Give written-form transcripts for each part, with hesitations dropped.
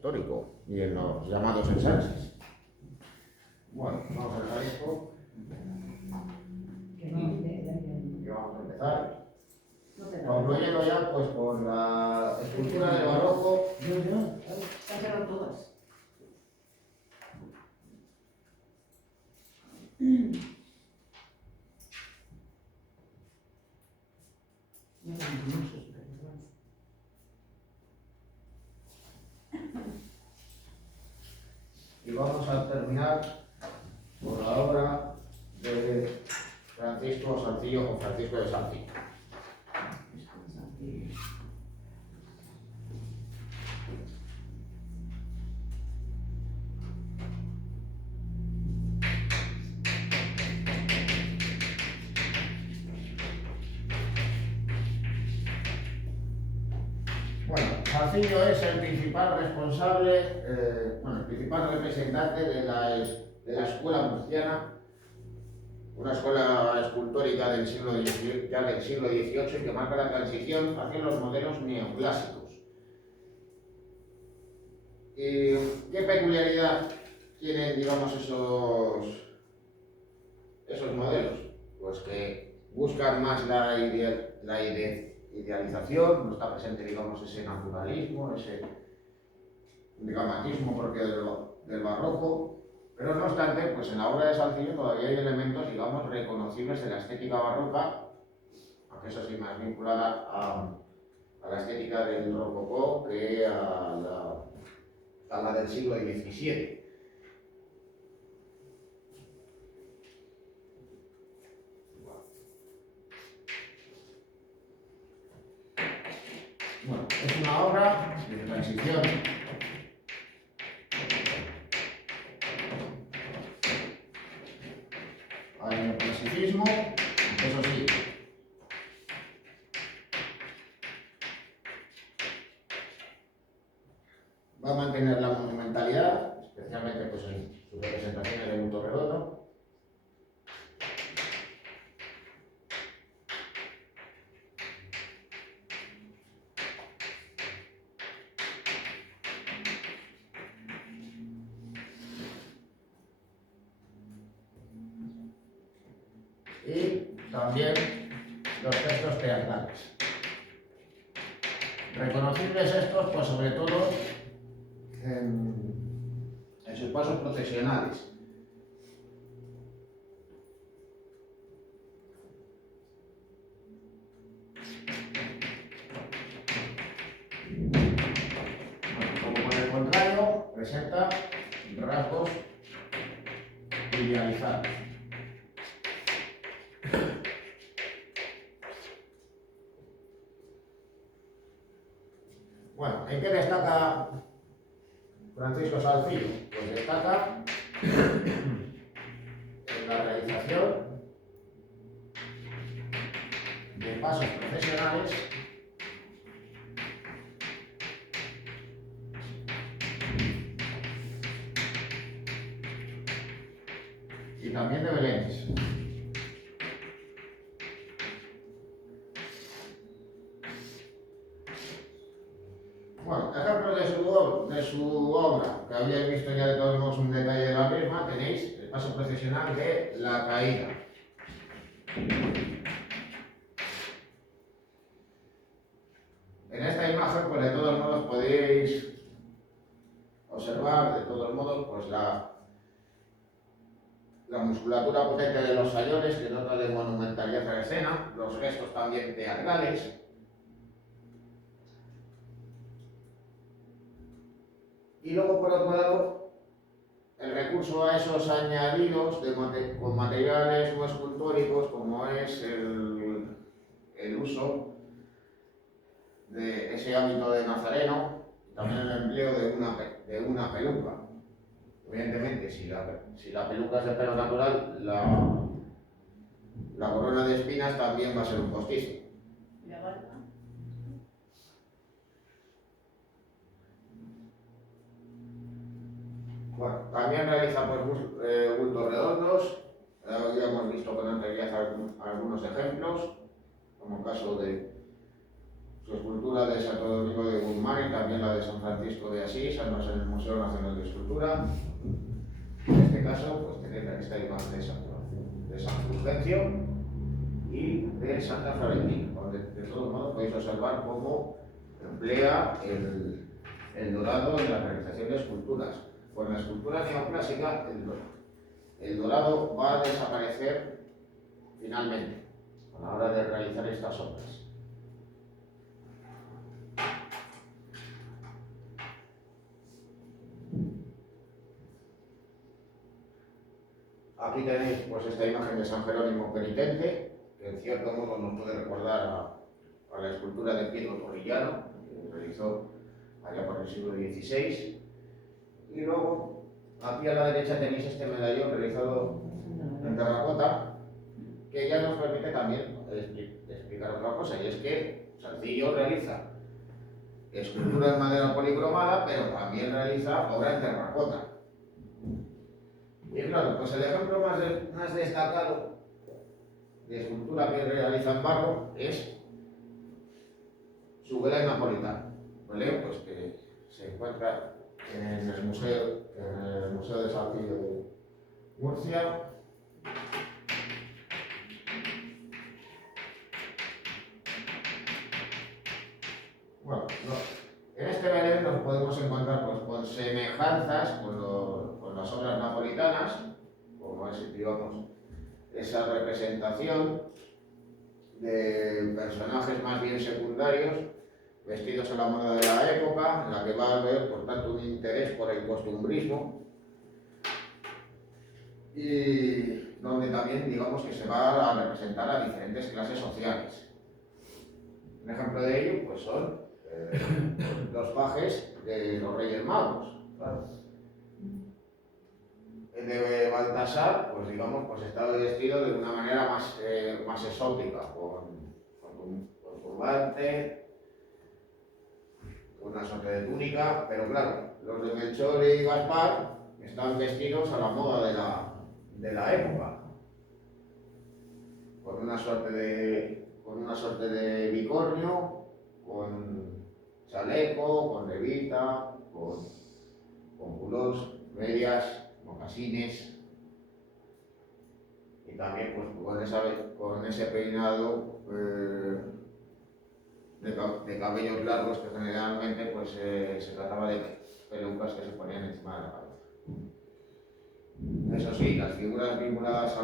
histórico y en los llamados ensanches. Bueno, vamos a dejar esto y vamos a empezar. Concluyendo ya pues con la escultura del barroco. Sáquenlo todas. Y vamos a terminar por la obra de Francisco Salcillo o Francisco de Salcillo. Bueno, Salcillo es el principal responsable, el principal representante de la escuela murciana, una escuela escultórica del siglo XVIII, ya del siglo XVIII, que marca la transición hacia los modelos neoclásicos. ¿Y qué peculiaridad tienen, digamos, esos modelos? Pues que buscan más la idealización, no está presente, digamos, ese naturalismo, ese dramatismo propio del barroco, pero no obstante, pues en la obra de Salcillo todavía hay elementos, digamos, reconocibles de la estética barroca, aunque eso sí más vinculada a la estética del rococó que a la del siglo XVII. Bueno, es una obra de transición al neoclasicismo, eso sí, va a mantener la monumentalidad, especialmente pues, en sus representaciones de bulto redondo. Y también los textos teatrales. Reconocibles estos, pues sobre todo en sus pasos procesionales. Como por el contrario, presenta rasgos idealizados. Bueno, ¿en qué destaca Francisco Salcillo? Pues destaca en la realización de pasos procesionales y también de belenes. Bueno, ejemplos de su obra, que habéis visto ya de todos modos un detalle de la misma, tenéis el paso procesional de la caída. En esta imagen, pues de todos modos podéis observar, de todos modos, pues la musculatura potente de los sayones, que nota de monumentalidad a la escena, los gestos también teatrales. Y luego, por otro lado, el recurso a esos añadidos con materiales no escultóricos, como es el uso de ese hábito de nazareno, también el empleo de una peluca. Evidentemente, si la peluca es de pelo natural, la corona de espinas también va a ser un postizo. ¿Y la barba? Bueno, también realiza pues, bultos redondos. Ya hemos visto con anterioridad algunos ejemplos, como el caso de su escultura escultura de Santo Domingo de Guzmán y también la de San Francisco de Asís, ambas en el Museo Nacional de Escultura. En este caso, pues tenéis esta imagen de San Fulgencio y de Santa Florentina, donde de todos modos podéis observar cómo emplea el dorado en la realización de esculturas. Con la escultura neoclásica, el dorado va a desaparecer finalmente a la hora de realizar estas obras. Aquí tenéis pues esta imagen de San Jerónimo penitente, que en cierto modo nos puede recordar a la escultura de Pietro Torrigiano, que realizó allá por el siglo XVI. Y luego, aquí a la derecha tenéis este medallón realizado en terracota, que ya nos permite también explicar otra cosa, y es que Salcillo realiza escultura en madera policromada, pero también realiza obra en terracota. Y claro, pues el ejemplo más destacado de escultura que realiza en barro es su vela napolitana, ¿vale? Pues que se encuentra en el Museo de Saltillo de Murcia. Bueno, en este Belén nos podemos encontrar pues, con semejanzas con las obras napolitanas, como es, digamos, esa representación de personajes más bien secundarios, vestidos a la moda de la época, en la que va a haber, por tanto, un interés por el costumbrismo, y donde también, digamos, que se va a representar a diferentes clases sociales. Un ejemplo de ello, pues son los pajes de los Reyes Magos, claro. El de Baltasar, pues digamos, pues estaba vestido de una manera más exótica, con turbante, con una suerte de túnica, pero claro, los de Melchor y Gaspar están vestidos a la moda de la época, con una suerte de bicornio, con chaleco, con levita, con culos, medias, mocasines, y también pues con ese peinado de cabellos largos que generalmente pues se trataba de pelucas que se ponían encima de la cabeza. Eso sí, las figuras vinculadas a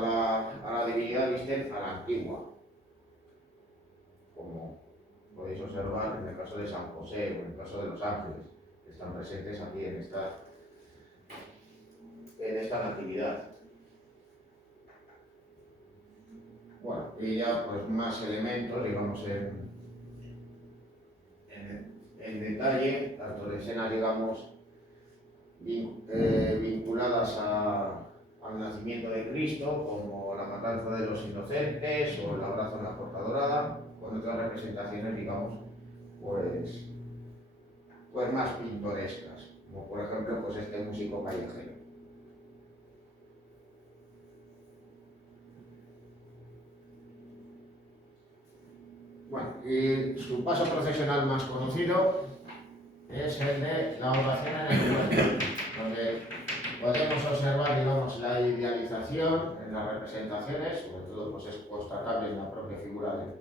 la divinidad visten a la antigua, como podéis observar en el caso de San José o en el caso de los ángeles, que están presentes aquí en esta natividad. Bueno, y ya pues más elementos, digamos, en detalle, tanto de escenas, digamos, vinculadas al nacimiento de Cristo, como la matanza de los inocentes o el abrazo en la Puerta Dorada, con otras representaciones, digamos, pues más pintorescas, como por ejemplo pues este músico callejero. Bueno, y su paso procesional más conocido es el de la oración en el puente, donde podemos observar, digamos, la idealización en las representaciones, sobre todo pues es constatable en la propia figura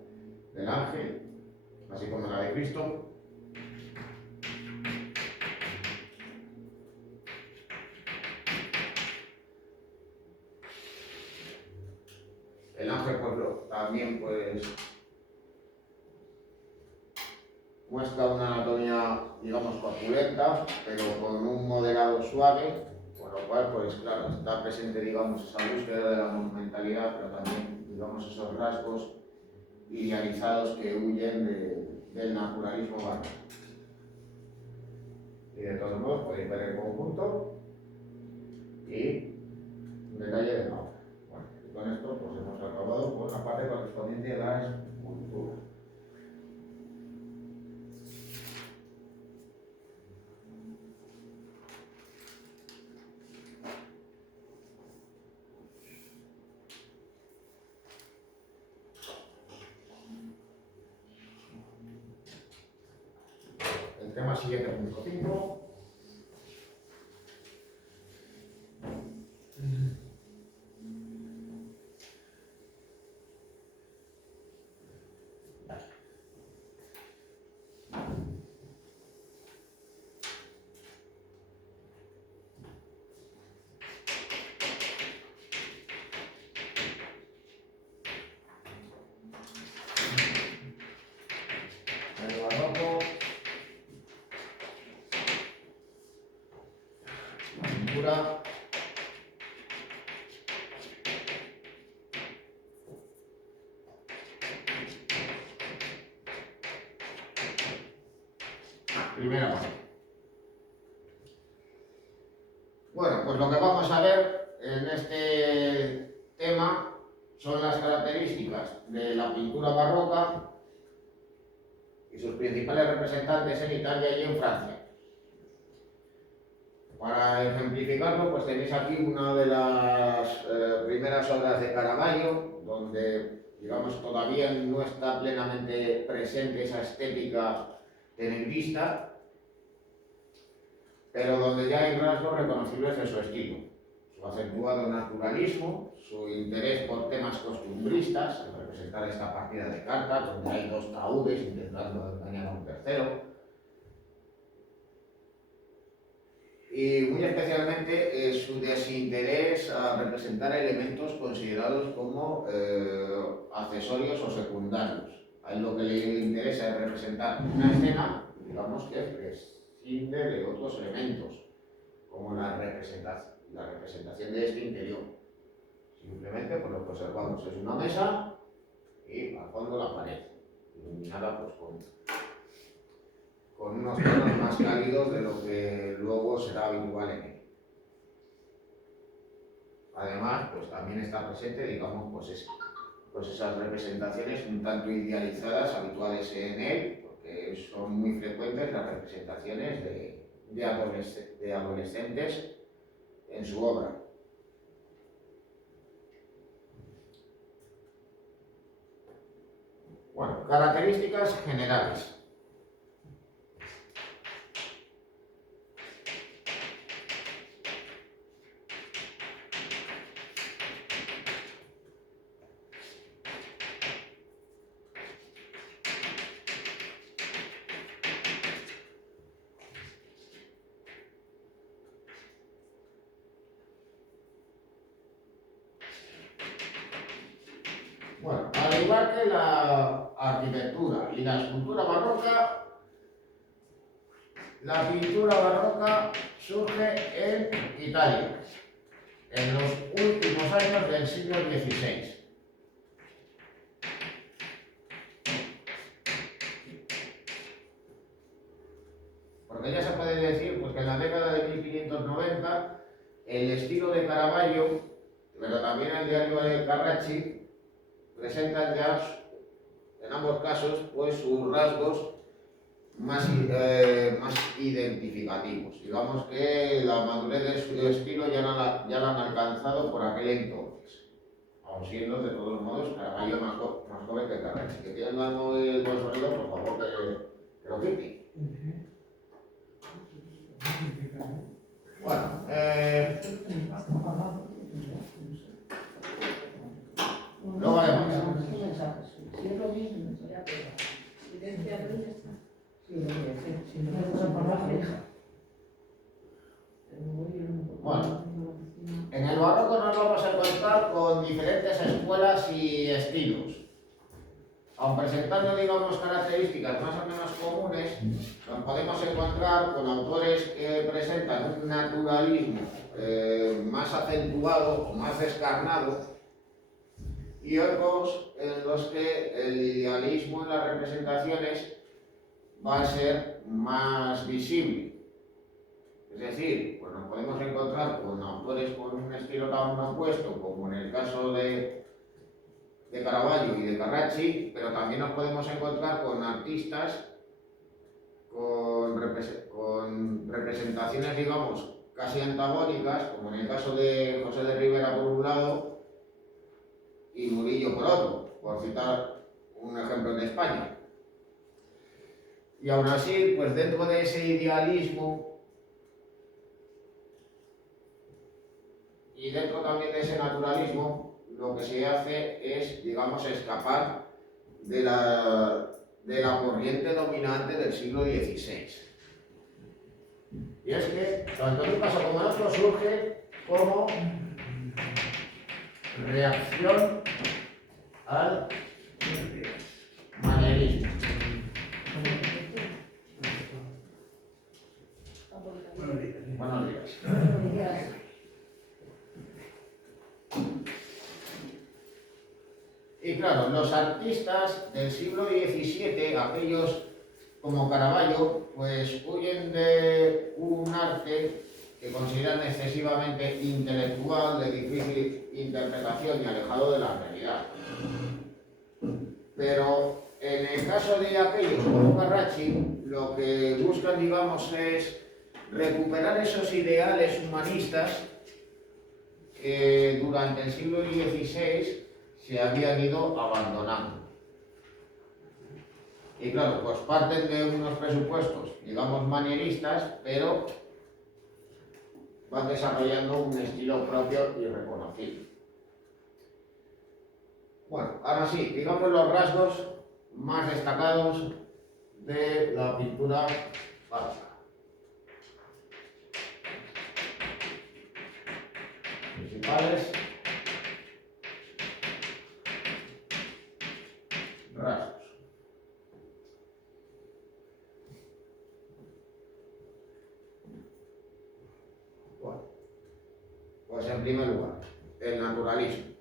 del ángel, así como en la de Cristo. El ángel pues, también pues muestra una anatomía, digamos, corpulenta, pero con un modelado suave, con lo cual, pues claro, está presente, digamos, esa búsqueda de la monumentalidad, pero también, digamos, esos rasgos idealizados que huyen del naturalismo barroco. Y de todos modos podéis ver el conjunto y un detalle de la obra. Bueno, y con esto pues hemos acabado con la parte correspondiente a la escultura. al siguiente punto 5. El barroco, la pintura, primera parte. Bueno, pues lo que vamos a ver en este tema son las características de la pintura barroca y sus principales representantes en Italia y en Francia. Para ejemplificarlo, pues tenéis aquí una de las primeras obras de Caravaggio, donde, digamos, todavía no está plenamente presente esa estética tenebrista, pero donde ya hay rasgos reconocibles de su estilo. Su acentuado naturalismo, su interés por temas costumbristas, al representar esta partida de cartas, donde hay dos taúdes intentando engañar a un tercero. Y muy especialmente su desinterés a representar elementos considerados como accesorios o secundarios. A él lo que le interesa es representar una escena, digamos, que prescinde de otros elementos, como la representación de este interior. Simplemente, pues lo que observamos es una mesa y al fondo la pared, iluminada pues con unos tonos más cálidos de lo que luego será habitual en él. Además, pues también está presente, digamos, pues esas representaciones un tanto idealizadas habituales en él, porque son muy frecuentes las representaciones de adolescentes en su obra. Bueno, características generales. Bueno, al igual que la arquitectura y la escultura barroca, la pintura barroca surge en Italia, en los últimos años del siglo XVI. Porque ya se puede decir pues, que en la década de 1590 el estilo de Caravaggio, pero también el de Annibale Carracci, presentan ya, en ambos casos, pues sus rasgos más identificativos. Digamos que la madurez de su estilo ya la han alcanzado por aquel entonces, aun siendo de todos modos Caravaggio más joven que Carracci. Que tienen dando el buen sonido, por favor, que lo quite. Bueno, luego además. Si es lo mismo, ya pega. Silencia, pero ya está. Sí, lo voy a hacer. Si no me cosa por la deja. Bueno, en el barroco nos vamos a encontrar con diferentes escuelas y estilos. Aun presentando, digamos, características más o menos comunes, nos podemos encontrar con autores que presentan un naturalismo más acentuado o más descarnado, y otros en los que el idealismo en las representaciones va a ser más visible. Es decir, pues nos podemos encontrar con autores con un estilo tan opuesto como en el caso de Caravaggio y de Carracci, pero también nos podemos encontrar con artistas con representaciones, digamos, casi antagónicas, como en el caso de José de Rivera por un lado y Murillo por otro, por citar un ejemplo en España. Y aún así, pues dentro de ese idealismo y dentro también de ese naturalismo, lo que se hace es, digamos, escapar de la corriente dominante del siglo XVI. Y es que, tanto en un caso como en otro, surge como reacción al manierismo. Buenos días. Y claro, los artistas del siglo XVII, aquellos como Caravaggio, pues huyen de un arte que consideran excesivamente intelectual, de difícil interpretación y alejado de la realidad. Pero en el caso de aquellos como Carracci, lo que buscan, digamos, es recuperar esos ideales humanistas que durante el siglo XVI se habían ido abandonando. Y claro, pues parten de unos presupuestos, digamos, manieristas, pero van desarrollando un estilo propio y reconocible. Bueno, ahora sí, digamos los rasgos más destacados de la pintura barroca. Principales rasgos. Bueno, pues en primer lugar, el naturalismo.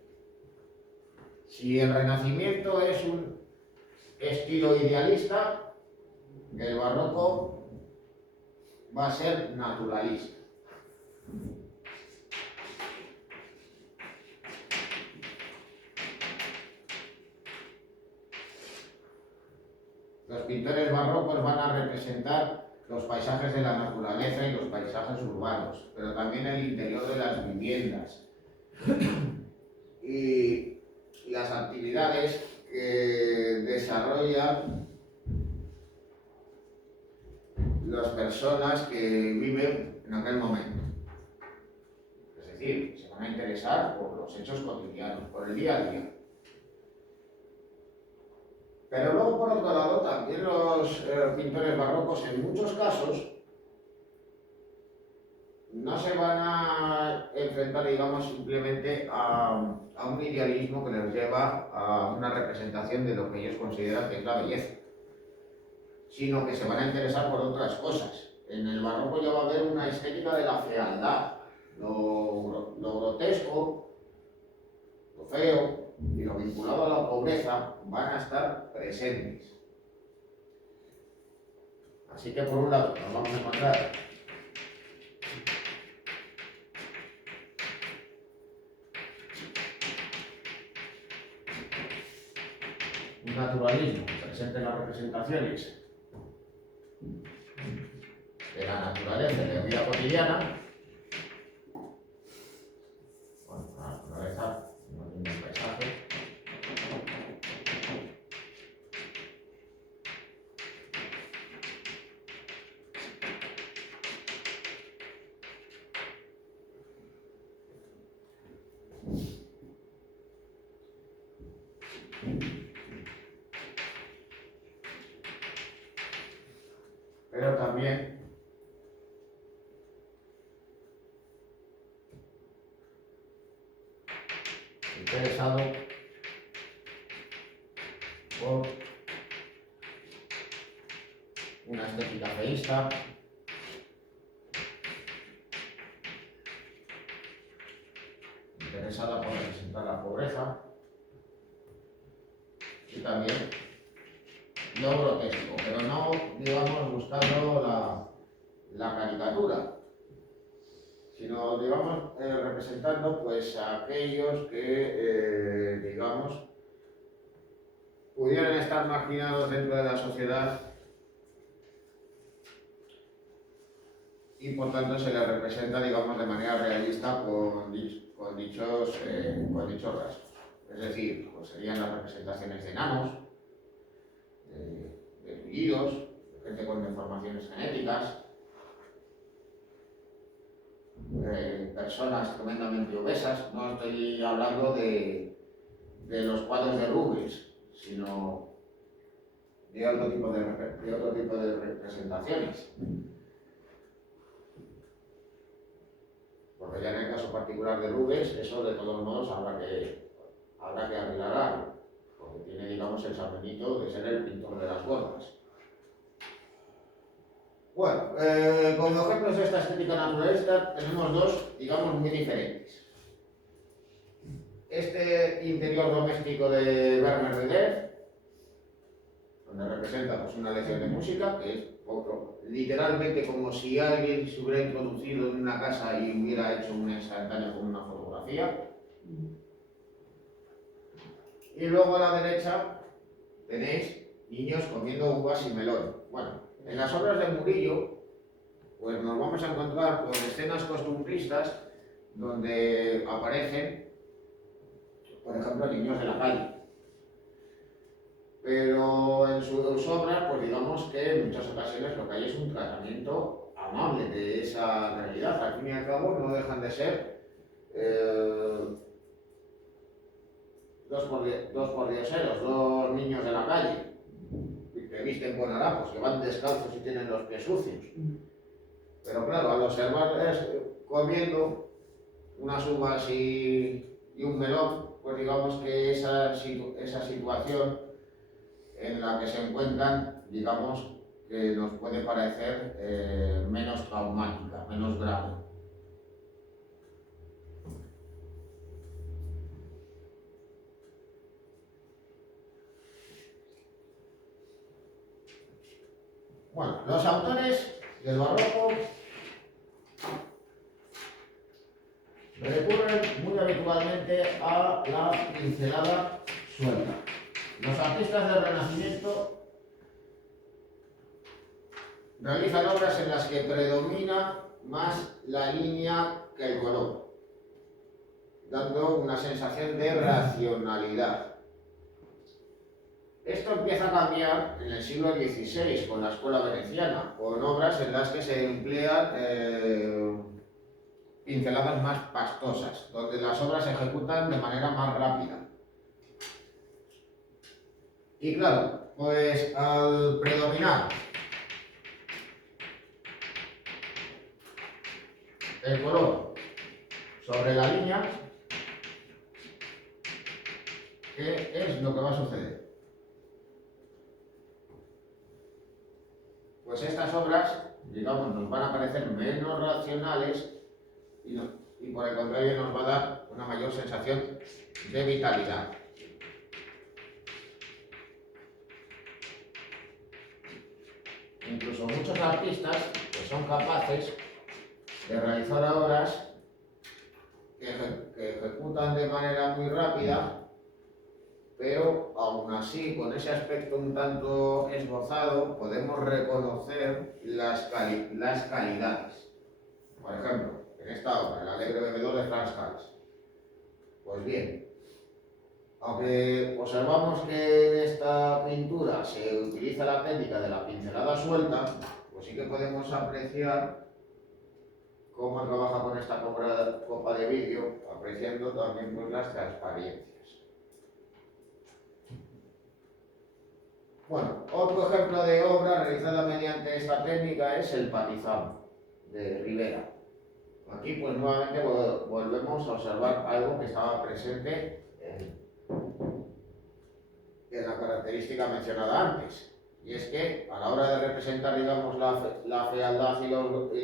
Si el Renacimiento es un estilo idealista, el barroco va a ser naturalista. Los pintores barrocos van a representar los paisajes de la naturaleza y los paisajes urbanos, pero también el interior de las viviendas y las actividades que desarrollan las personas que viven en aquel momento. Es decir, se van a interesar por los hechos cotidianos, por el día a día. Pero luego, por otro lado, también los pintores barrocos, en muchos casos, no se van a enfrentar, digamos, simplemente a un idealismo que les lleva a una representación de lo que ellos consideran que es la belleza, sino que se van a interesar por otras cosas. En el barroco ya va a haber una estética de la fealdad, lo grotesco, lo feo y lo vinculado a la pobreza van a estar presentes. Así que por un lado nos vamos a encontrar un naturalismo presente en las representaciones de la naturaleza y de la vida cotidiana. Bueno, la naturaleza no tiene un paisaje. Pero también interesado por una estética feísta, interesada por representar la pobreza y también lo grotesco, pero no, digamos, buscando la caricatura, sino, digamos, representando pues a aquellos que, digamos, pudieran estar marginados dentro de la sociedad y por tanto se les representa, digamos, de manera realista con dichos rasgos. Es decir, pues serían las representaciones de enanos, de tullidos, de gente con deformaciones genéticas, personas tremendamente obesas. No estoy hablando de los cuadros de Rubens, sino de otro tipo de representaciones. Porque ya en el caso particular de Rubens, eso de todos modos habrá que aclararlo, porque tiene, digamos, el San Benito de ser el pintor de las gordas. Bueno, como ejemplos de esta estética naturalista tenemos dos, digamos, muy diferentes. Este interior doméstico de Werner Ritter, donde representa pues, una lección de música, que es literalmente como si alguien se hubiera introducido en una casa y hubiera hecho un instantáneo con una fotografía. Y luego a la derecha tenéis niños comiendo uvas y melón. Bueno, en las obras de Murillo, pues nos vamos a encontrar con escenas costumbristas donde aparecen, por ejemplo, niños de la calle. Pero en sus obras, pues digamos que en muchas ocasiones lo que hay es un tratamiento amable de esa realidad. Al fin y al cabo no dejan de ser dos pordioseros, dos niños de la calle, que visten con harapos, que van descalzos y tienen los pies sucios. Pero claro, al observarles comiendo unas uvas y un melón, pues digamos que esa situación en la que se encuentran, digamos, que nos puede parecer menos traumática, menos grave. Bueno, los autores del barroco recurren muy habitualmente a la pincelada suelta. Los artistas del Renacimiento realizan obras en las que predomina más la línea que el color, dando una sensación de racionalidad. Esto empieza a cambiar en el siglo XVI con la escuela veneciana, con obras en las que se emplean pinceladas más pastosas, donde las obras se ejecutan de manera más rápida. Y claro, pues al predominar el color sobre la línea, ¿qué es lo que va a suceder? Pues estas obras, digamos, nos van a parecer menos racionales y por el contrario nos va a dar una mayor sensación de vitalidad. Incluso muchos artistas pues son capaces de realizar obras que ejecutan de manera muy rápida, pero aún así, con ese aspecto un tanto esbozado, podemos reconocer las calidades. Por ejemplo, en esta obra, El alegre bebedor de Franz Hals. Pues bien, aunque observamos que en esta pintura se utiliza la técnica de la pincelada suelta, pues sí que podemos apreciar cómo trabaja con esta copa de vidrio, apreciando también pues, las transparencias. Bueno, otro ejemplo de obra realizada mediante esta técnica es el patizado de Rivera. Aquí pues nuevamente volvemos a observar algo que estaba presente en la característica mencionada antes, y es que a la hora de representar, digamos, la fealdad y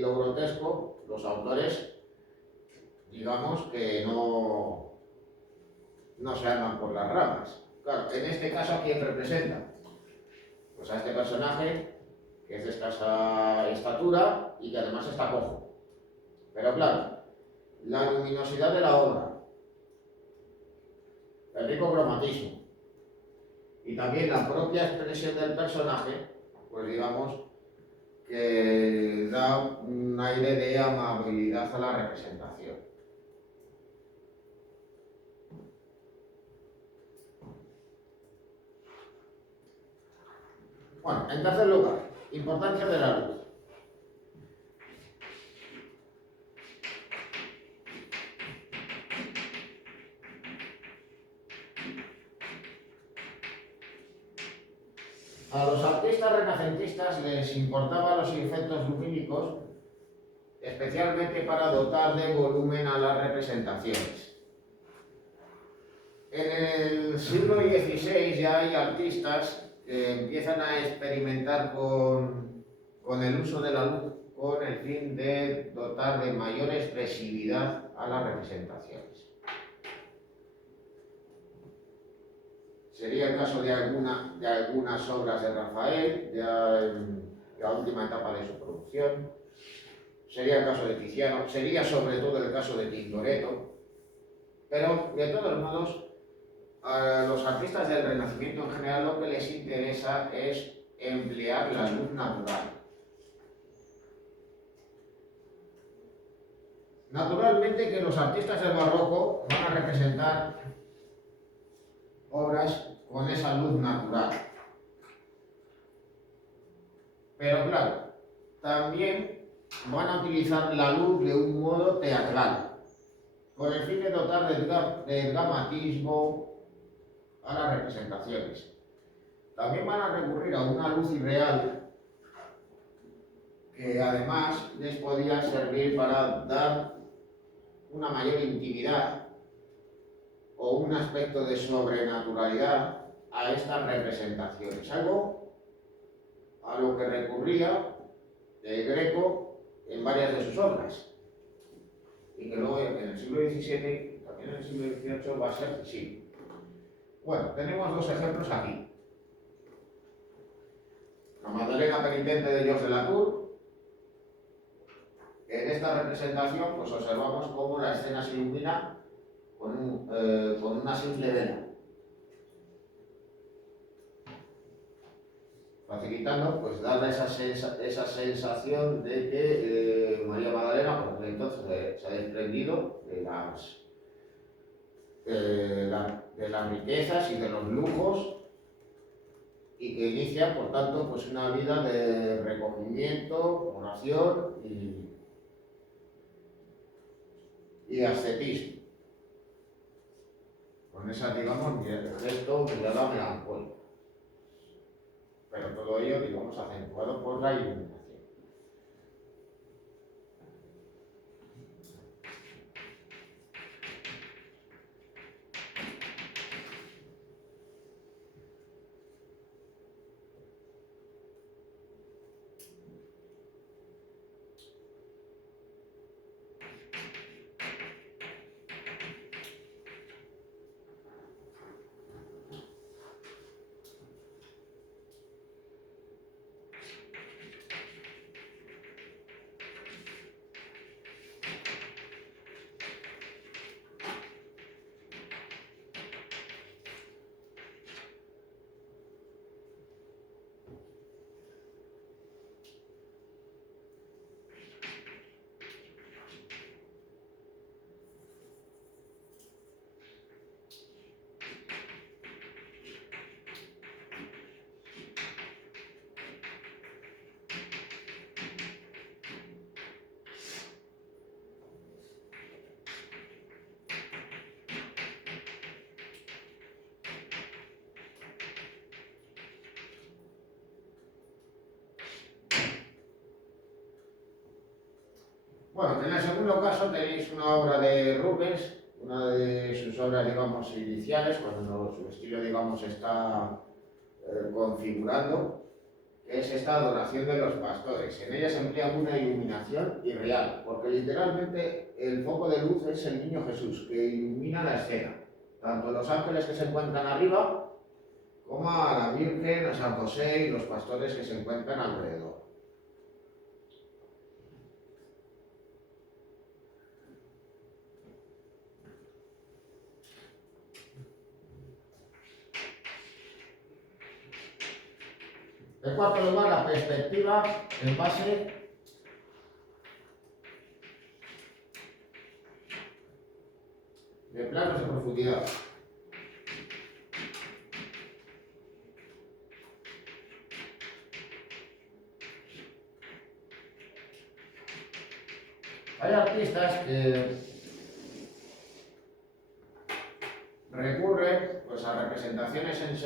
lo grotesco, los autores, digamos, que no se andan por las ramas. Claro, en este caso, ¿a quién representa? Pues a este personaje que es de escasa estatura y que además está cojo. Pero claro, la luminosidad de la obra, el rico cromatismo y también la propia expresión del personaje, pues digamos que da un aire de amabilidad a la representación. Bueno, en tercer lugar, Importancia de la luz. A los artistas renacentistas les importaban los efectos lumínicos, especialmente para dotar de volumen a las representaciones. En el siglo XVI ya hay artistas que empiezan a experimentar con el uso de la luz con el fin de dotar de mayor expresividad a las representaciones. Sería el caso de algunas obras de Rafael, ya en la última etapa de su producción. Sería el caso de Tiziano, sería sobre todo el caso de Tintoretto. Pero, de todos modos, a los artistas del Renacimiento en general lo que les interesa es emplear la luz natural. Naturalmente que los artistas del Barroco van a representar obras con esa luz natural. Pero claro, también van a utilizar la luz de un modo teatral, con el fin de dotar de dramatismo a las representaciones. También van a recurrir a una luz irreal que además les podía servir para dar una mayor intimidad o un aspecto de sobrenaturalidad a estas representaciones, algo a lo que recurría el Greco en varias de sus obras y que luego en el siglo XVII, también en el siglo XVIII va a ser visible. Bueno, tenemos dos ejemplos aquí. La Magdalena penitente de Georges de la Tour. En esta representación pues observamos cómo la escena se ilumina con una simple vela, facilitando, pues darle esa sensación de que María Magdalena, por entonces se ha desprendido de las riquezas y de los lujos y que inicia, por tanto, pues una vida de recogimiento, oración y ascetismo. Con esa, digamos, gesto mirada melancólica. Pero todo ello, digamos, acentuado por la iluminación. Bueno, en el segundo caso tenéis una obra de Rubens, una de sus obras, digamos, iniciales, cuando su estilo, digamos, está configurando, que es esta adoración de los pastores. En ella se emplea una iluminación irreal, porque literalmente el foco de luz es el niño Jesús, que ilumina la escena, tanto los ángeles que se encuentran arriba, como a la Virgen, a San José y los pastores que se encuentran alrededor. En cuarto lugar, la perspectiva en base de planos de profundidad. artistas que recurren pues, a representaciones en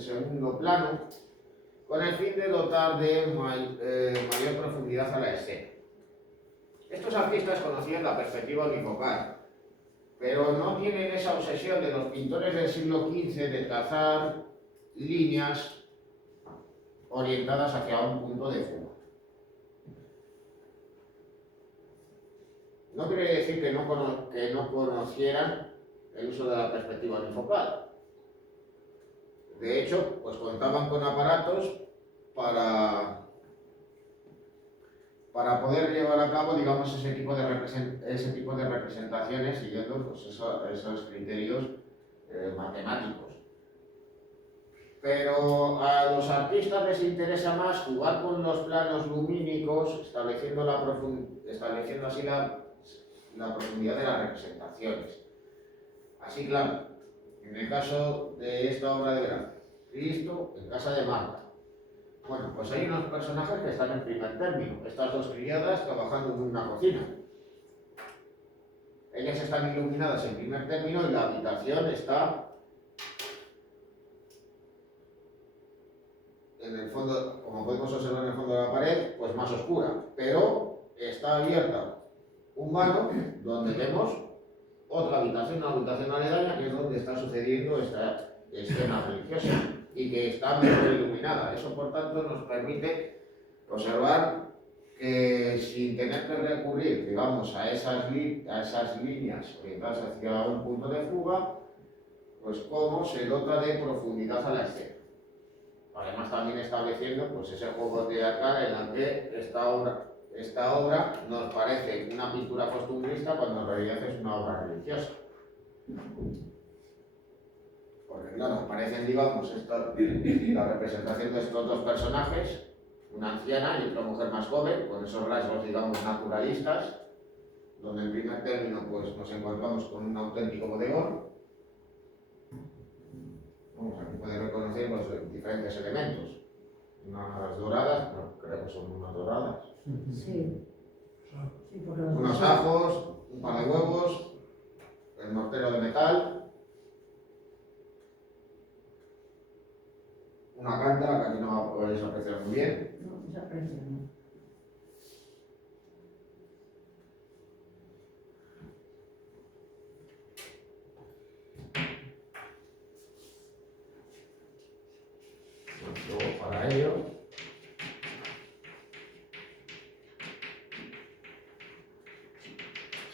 segundo plano con el fin de dotar de mayor profundidad a la escena. Estos artistas conocían la perspectiva unifocal, pero no tienen esa obsesión de los pintores del siglo XV de trazar líneas orientadas hacia un punto de fuga. No quiere decir que no conocieran el uso de la perspectiva unifocal. De hecho, pues contaban con aparatos para poder llevar a cabo, digamos, ese tipo de representaciones siguiendo pues, esos criterios matemáticos. Pero a los artistas les interesa más jugar con los planos lumínicos, estableciendo así la profundidad de las representaciones. Así, claro, en el caso de esta obra de Velázquez, Cristo en casa de Marta. Bueno, pues hay unos personajes que están en primer término, estas dos criadas trabajando en una cocina. Ellas están iluminadas en primer término y la habitación está en el fondo, como podemos observar en el fondo de la pared, pues más oscura, pero está abierta un vano donde vemos otra habitación, una habitación aledaña, que es donde está sucediendo esta escena religiosa y que está mejor iluminada. Eso, por tanto, nos permite observar que sin tener que recurrir, digamos, a esas líneas orientadas hacia un punto de fuga, pues cómo se dota de profundidad a la escena. Además, también estableciendo pues, ese juego teatral en el que esta obra nos parece una pintura costumbrista cuando en realidad es una obra religiosa. Porque claro, aparecen, digamos, la representación de estos dos personajes, una anciana y otra mujer más joven, con esos rasgos, digamos, naturalistas, donde en primer término pues, nos encontramos con un auténtico bodegón. Aquí pueden reconocer los diferentes elementos. Unas doradas, no, creo que son unas doradas. Sí. Unos ajos, un par de huevos, el mortero de metal, una cántara que aquí no podéis apreciar muy bien. No se aprecia, ¿no? Luego, para ello,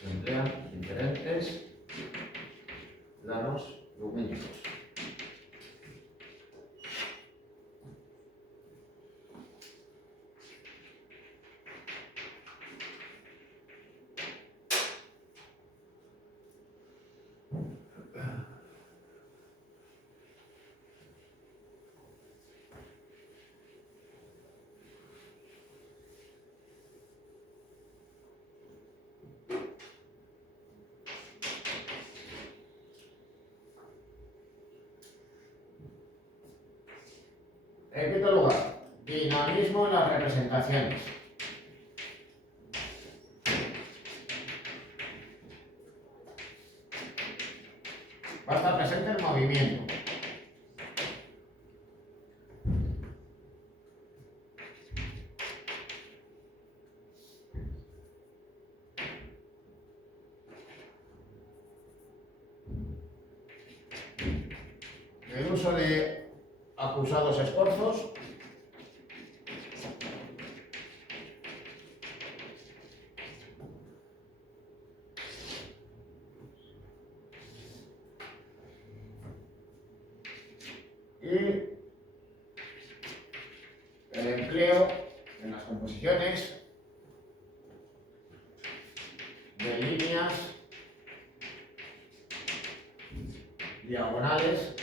se emplean diferentes planos lumínicos. En quinto lugar, dinamismo en las representaciones. Va a estar presente el movimiento. El uso de acusados escorzos. Y el empleo en las composiciones de líneas diagonales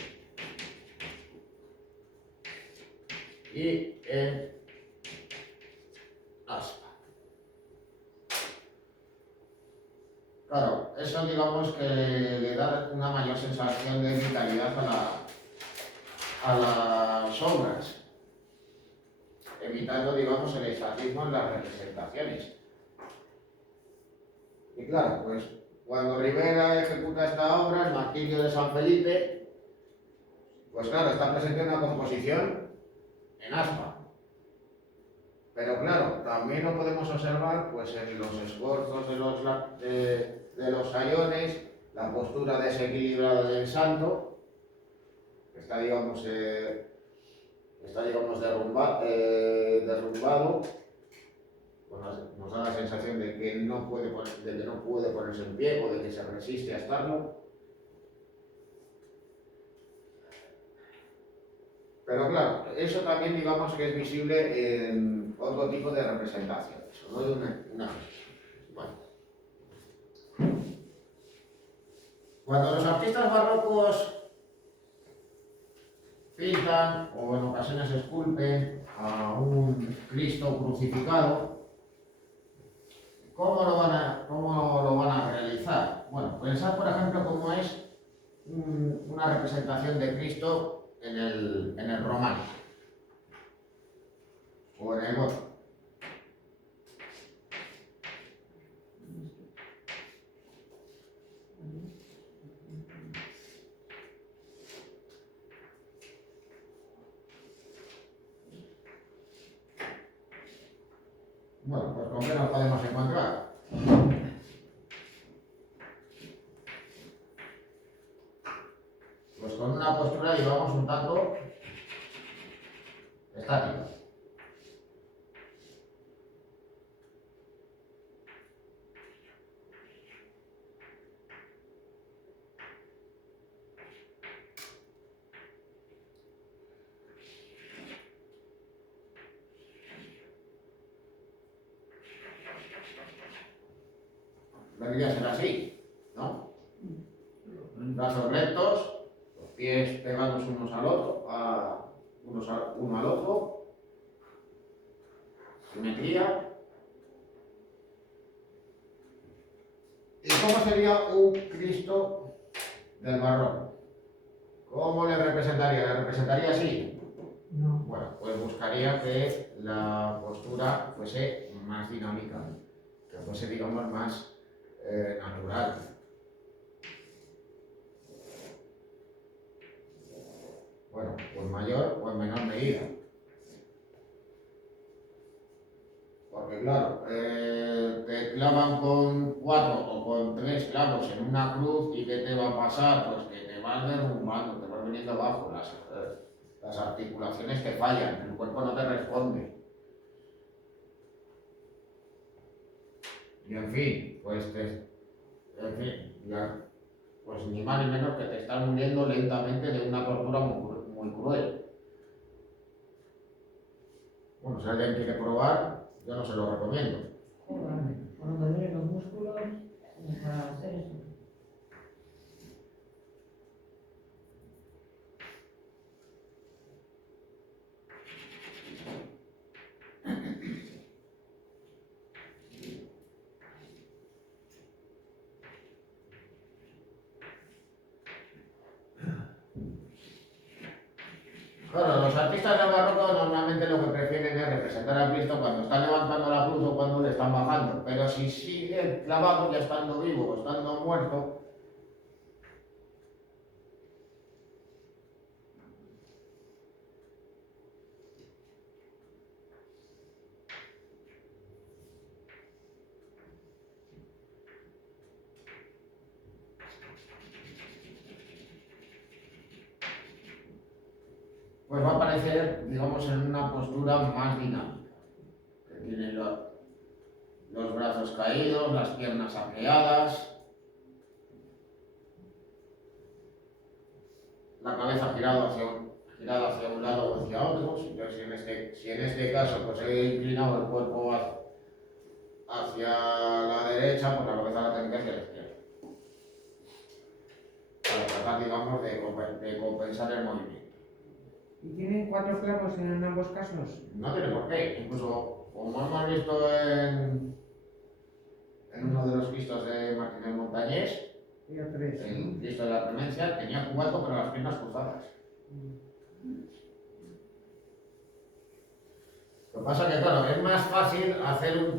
y en aspa. Claro, eso digamos que le da una mayor sensación de vitalidad a las obras, evitando, digamos, el estatismo en las representaciones. Y claro, pues cuando Rivera ejecuta esta obra, el martirio de San Felipe, pues claro, está presente una composición en aspa. Pero claro, también lo podemos observar pues, en los esfuerzos de los sayones, la postura desequilibrada del santo, que está, digamos, derrumbado, nos da la sensación de que no puede ponerse en pie o de que se resiste a estarlo. Pero claro, eso también digamos que es visible en otro tipo de representaciones, no de una. Bueno. Cuando los artistas barrocos pintan o en ocasiones esculpen a un Cristo crucificado, ¿cómo lo van a realizar? Bueno, pensad por ejemplo cómo es una representación de Cristo en el románico o en el gótico. Bueno, pues ¿con qué nos podemos encontrar? Pues con una postura, digamos, un tanto estática. Debería ser así, ¿no? Brazos rectos, los pies pegados uno al otro, simetría. ¿Y cómo sería un Cristo del barroco? ¿Cómo le representaría? ¿Le representaría así? No. Bueno, pues buscaría que la postura fuese más dinámica, que fuese, digamos, más natural. Bueno, o en mayor o en menor medida. Porque claro, te clavan con 4 o con 3 clavos en una cruz y ¿qué te va a pasar? Pues que te vas derrumbando, te vas viniendo abajo, las articulaciones te fallan, el cuerpo no te responde. Y en fin, pues ni más ni menos que te están muriendo lentamente de una tortura muy cruel. Bueno, si alguien quiere probar, yo no se lo recomiendo. Cuando duelen los músculos, como para hacer eso. Claro, los artistas del barroco normalmente lo que prefieren es representar a Cristo cuando están levantando la cruz o cuando le están bajando, pero si sigue clavado ya estando vivo o estando muerto, pues va a aparecer, digamos, en una postura más dinámica, que tiene los brazos caídos, las piernas arqueadas, la cabeza girada hacia un lado o hacia otro. Si en este caso pues he inclinado el cuerpo hacia la derecha, pues la cabeza la tengo que hacia la izquierda, para tratar, digamos, de compensar el movimiento. ¿Y tienen 4 clavos en ambos casos? No tiene por qué, incluso como hemos visto en uno de los Cristos de Martínez Montañés, Y a 3. el Cristo de la Clemencia tenía 4 pero las piernas cruzadas. Lo que pasa es que, claro, es más fácil hacer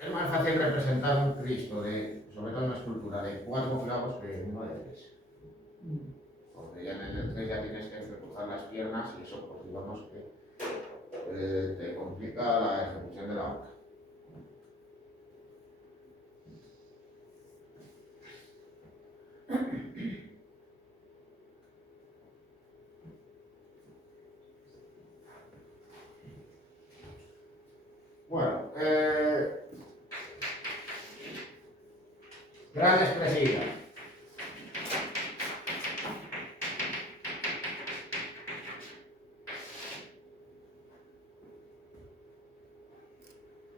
es más fácil representar un Cristo, sobre todo en una escultura, de 4 clavos que uno de 3. Porque ya en el del 3 ya tienes que cruzar las piernas y eso, pues digamos que te complica la ejecución de la obra. Bueno, gran expresividad.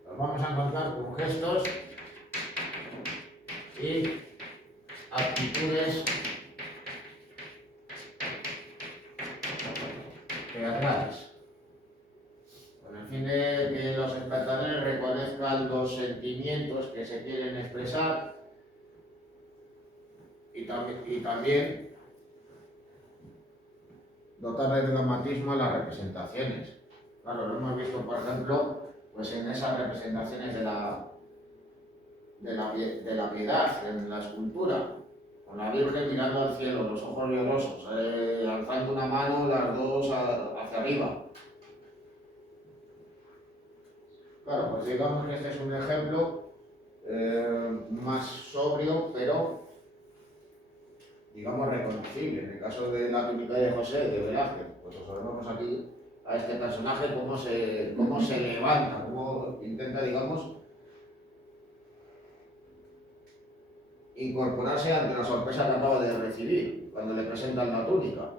Nos vamos a encontrar con gestos y actitudes teatrales, con el fin de que los espectadores reconozcan los sentimientos que se quieren expresar y también dotar de dramatismo a las representaciones. Claro, lo hemos visto, por ejemplo, pues en esas representaciones de la piedad, en la escultura, con la Virgen mirando al cielo, los ojos llorosos, alzando una mano, las dos hacia arriba. Claro, pues digamos que este es un ejemplo más sobrio, pero digamos reconocible. En el caso de la túnica de José, de Velázquez, pues observamos aquí a este personaje cómo se levanta, cómo intenta, digamos, incorporarse ante la sorpresa que acaba de recibir cuando le presentan la túnica.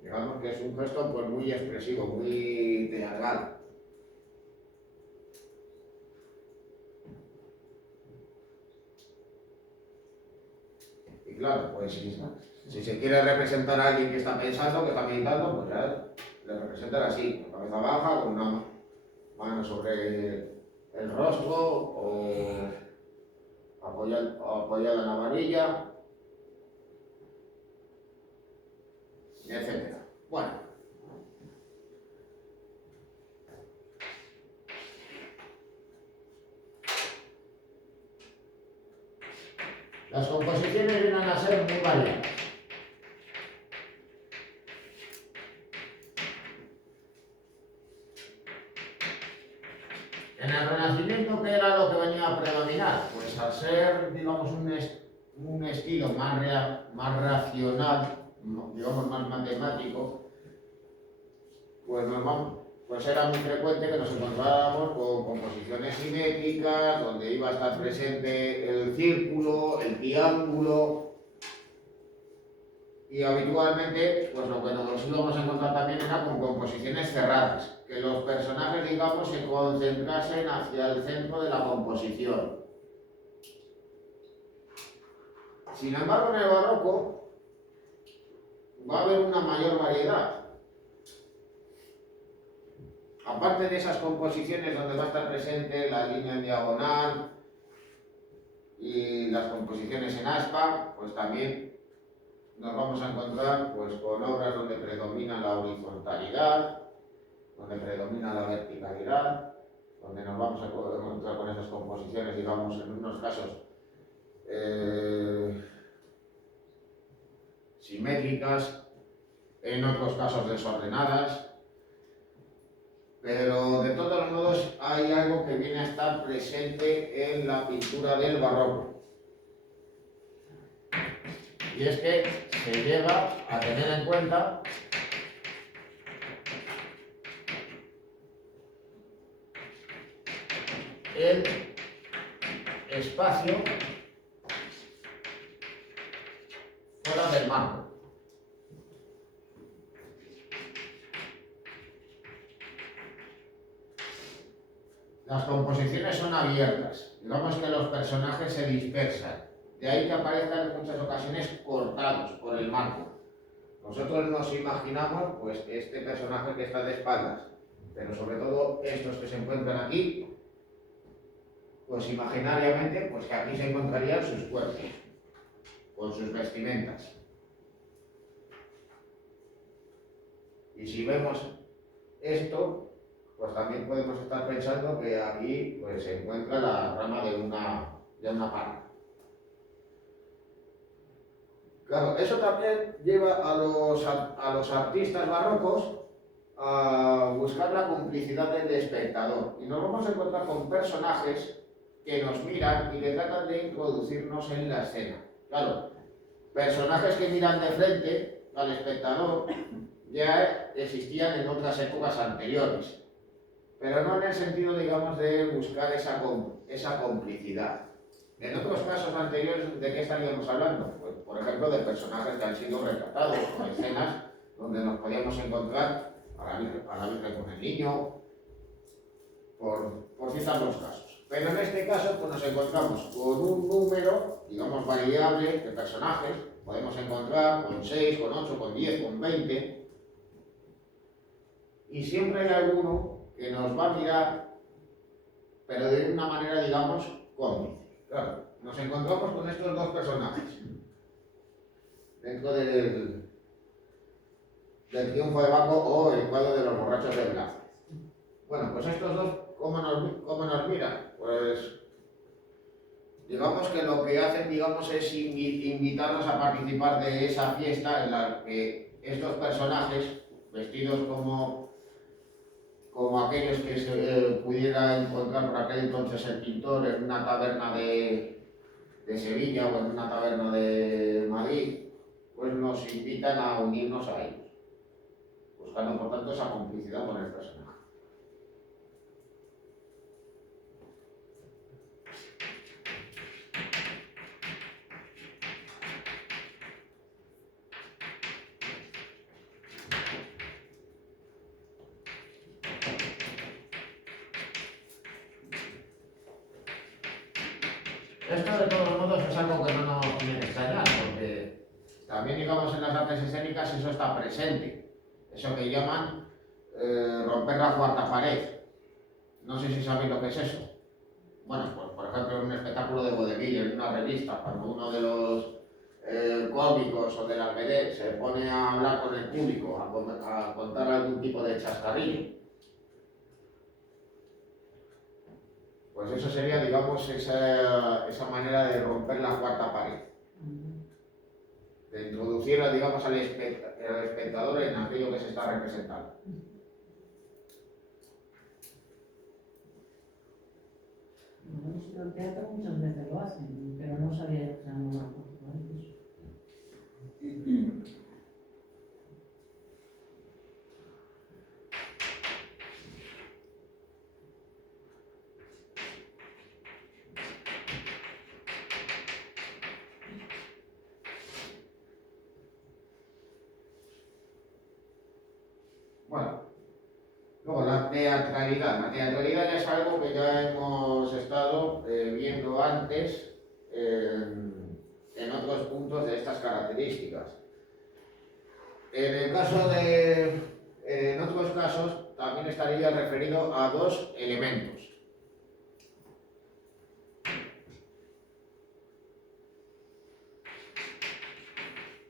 Digamos que es un gesto pues muy expresivo, muy teatral. Y claro, pues si se quiere representar a alguien que está pensando, que está meditando, pues ya le representan así, con cabeza baja, con una mano sobre el rostro o apoyada en la barbilla, etc. Bueno, las composiciones vienen a ser muy variadas. En el Renacimiento, ¿qué era lo que venía a predominar? Pues al ser, digamos, un estilo más racional, digamos, más matemático, pues era muy frecuente que nos encontráramos con composiciones simétricas, donde iba a estar presente el círculo, el triángulo, y habitualmente, pues lo que nos íbamos a encontrar también era con composiciones cerradas, que los personajes, digamos, se concentrasen hacia el centro de la composición. Sin embargo, en el barroco va a haber una mayor variedad. Aparte de esas composiciones donde va a estar presente la línea en diagonal y las composiciones en aspa, pues también nos vamos a encontrar pues, con obras donde predomina la horizontalidad, donde predomina la verticalidad, donde nos vamos a encontrar con esas composiciones, digamos, en unos casos simétricas, en otros casos desordenadas, pero de todos modos hay algo que viene a estar presente en la pintura del barroco. Y es que se llega a tener en cuenta el espacio fuera del marco. Las composiciones son abiertas, digamos que los personajes se dispersan. De ahí que aparezcan en muchas ocasiones cortados por el marco. Nosotros nos imaginamos pues, este personaje que está de espaldas, pero sobre todo estos que se encuentran aquí, pues imaginariamente pues, que aquí se encontrarían sus cuerpos, con sus vestimentas. Y si vemos esto, pues también podemos estar pensando que aquí pues, se encuentra la rama de una parca. Claro, eso también lleva a los artistas barrocos a buscar la complicidad del espectador. Y nos vamos a encontrar con personajes que nos miran y que tratan de introducirnos en la escena. Claro, personajes que miran de frente al espectador ya existían en otras épocas anteriores, pero no en el sentido, digamos, de buscar esa complicidad. En otros casos anteriores, ¿de qué estaríamos hablando? Pues, por ejemplo, de personajes que han sido retratados, o escenas donde nos podíamos encontrar a la Virgen con el niño, por citar los casos. Pero en este caso, pues nos encontramos con un número, digamos, variable de personajes. Podemos encontrar con 6, con 8, con 10, con 20. Y siempre hay alguno que nos va a mirar, pero de una manera, digamos, cómplice. Claro, nos encontramos con estos dos personajes dentro del triunfo de Baco o el cuadro de los borrachos de Velázquez. Bueno, pues estos dos, ¿cómo nos miran? Pues digamos que lo que hacen, digamos, es invitarnos a participar de esa fiesta en la que estos personajes, vestidos como aquellos que se pudiera encontrar por aquel entonces el pintor en una taberna de Sevilla o en una taberna de Madrid, pues nos invitan a unirnos a ellos, buscando por tanto esa complicidad con el personaje. Esto de todos modos es algo que no nos tiene que extrañar, porque también digamos en las artes escénicas eso está presente, eso que llaman romper la cuarta pared. No sé si sabéis lo que es eso. Bueno, pues por ejemplo en un espectáculo de vodevil, en una revista, cuando uno de los cómicos o del alvedé se pone a hablar con el público, a contar algún tipo de chascarrillo, pues eso sería, digamos, esa manera de romper la cuarta pared, de introducir, digamos, al espectador en aquello que se está representando. Bueno, en el teatro muchas veces lo hacen, pero no sabía que se llamaba eso. Bueno, luego la teatralidad. La teatralidad ya es algo que ya hemos estado viendo antes en otros puntos de estas características. En otros casos también estaría referido a dos elementos.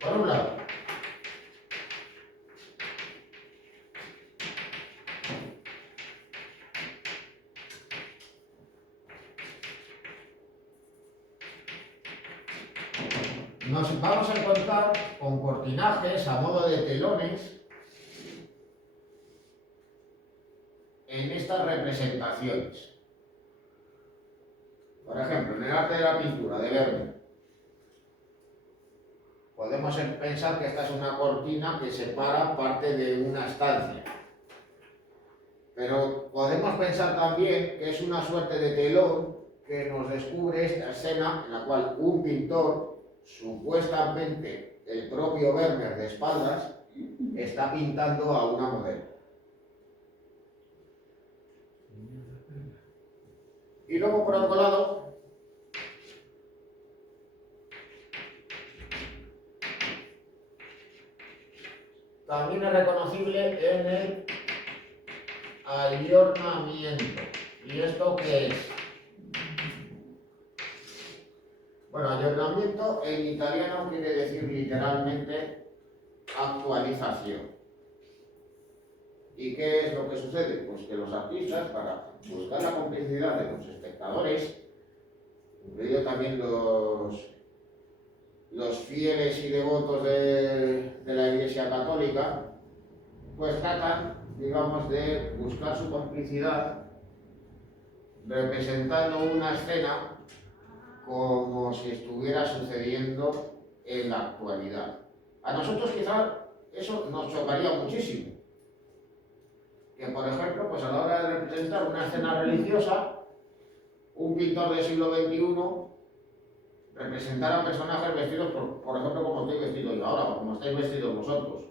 Por un lado, nos vamos a encontrar con cortinajes a modo de telones en estas representaciones. Por ejemplo, en el arte de la pintura de Vermeer, podemos pensar que esta es una cortina que separa parte de una estancia. Pero podemos pensar también que es una suerte de telón que nos descubre esta escena en la cual un pintor, supuestamente el propio Vermeer de espaldas, está pintando a una modelo. Y luego, por otro lado, también es reconocible en el ayornamiento. ¿Y esto qué es? Bueno, ayornamiento en italiano quiere decir literalmente actualización. ¿Y qué es lo que sucede? Pues que los artistas, para buscar la complicidad de los espectadores, incluidos también los fieles y devotos de la Iglesia Católica, pues tratan, digamos, de buscar su complicidad representando una escena como si estuviera sucediendo en la actualidad. A nosotros quizá eso nos chocaría muchísimo. Que por ejemplo, pues a la hora de representar una escena religiosa, un pintor del siglo XXI representara personajes vestidos, por ejemplo, como estoy vestido yo ahora, o como estáis vestidos vosotros.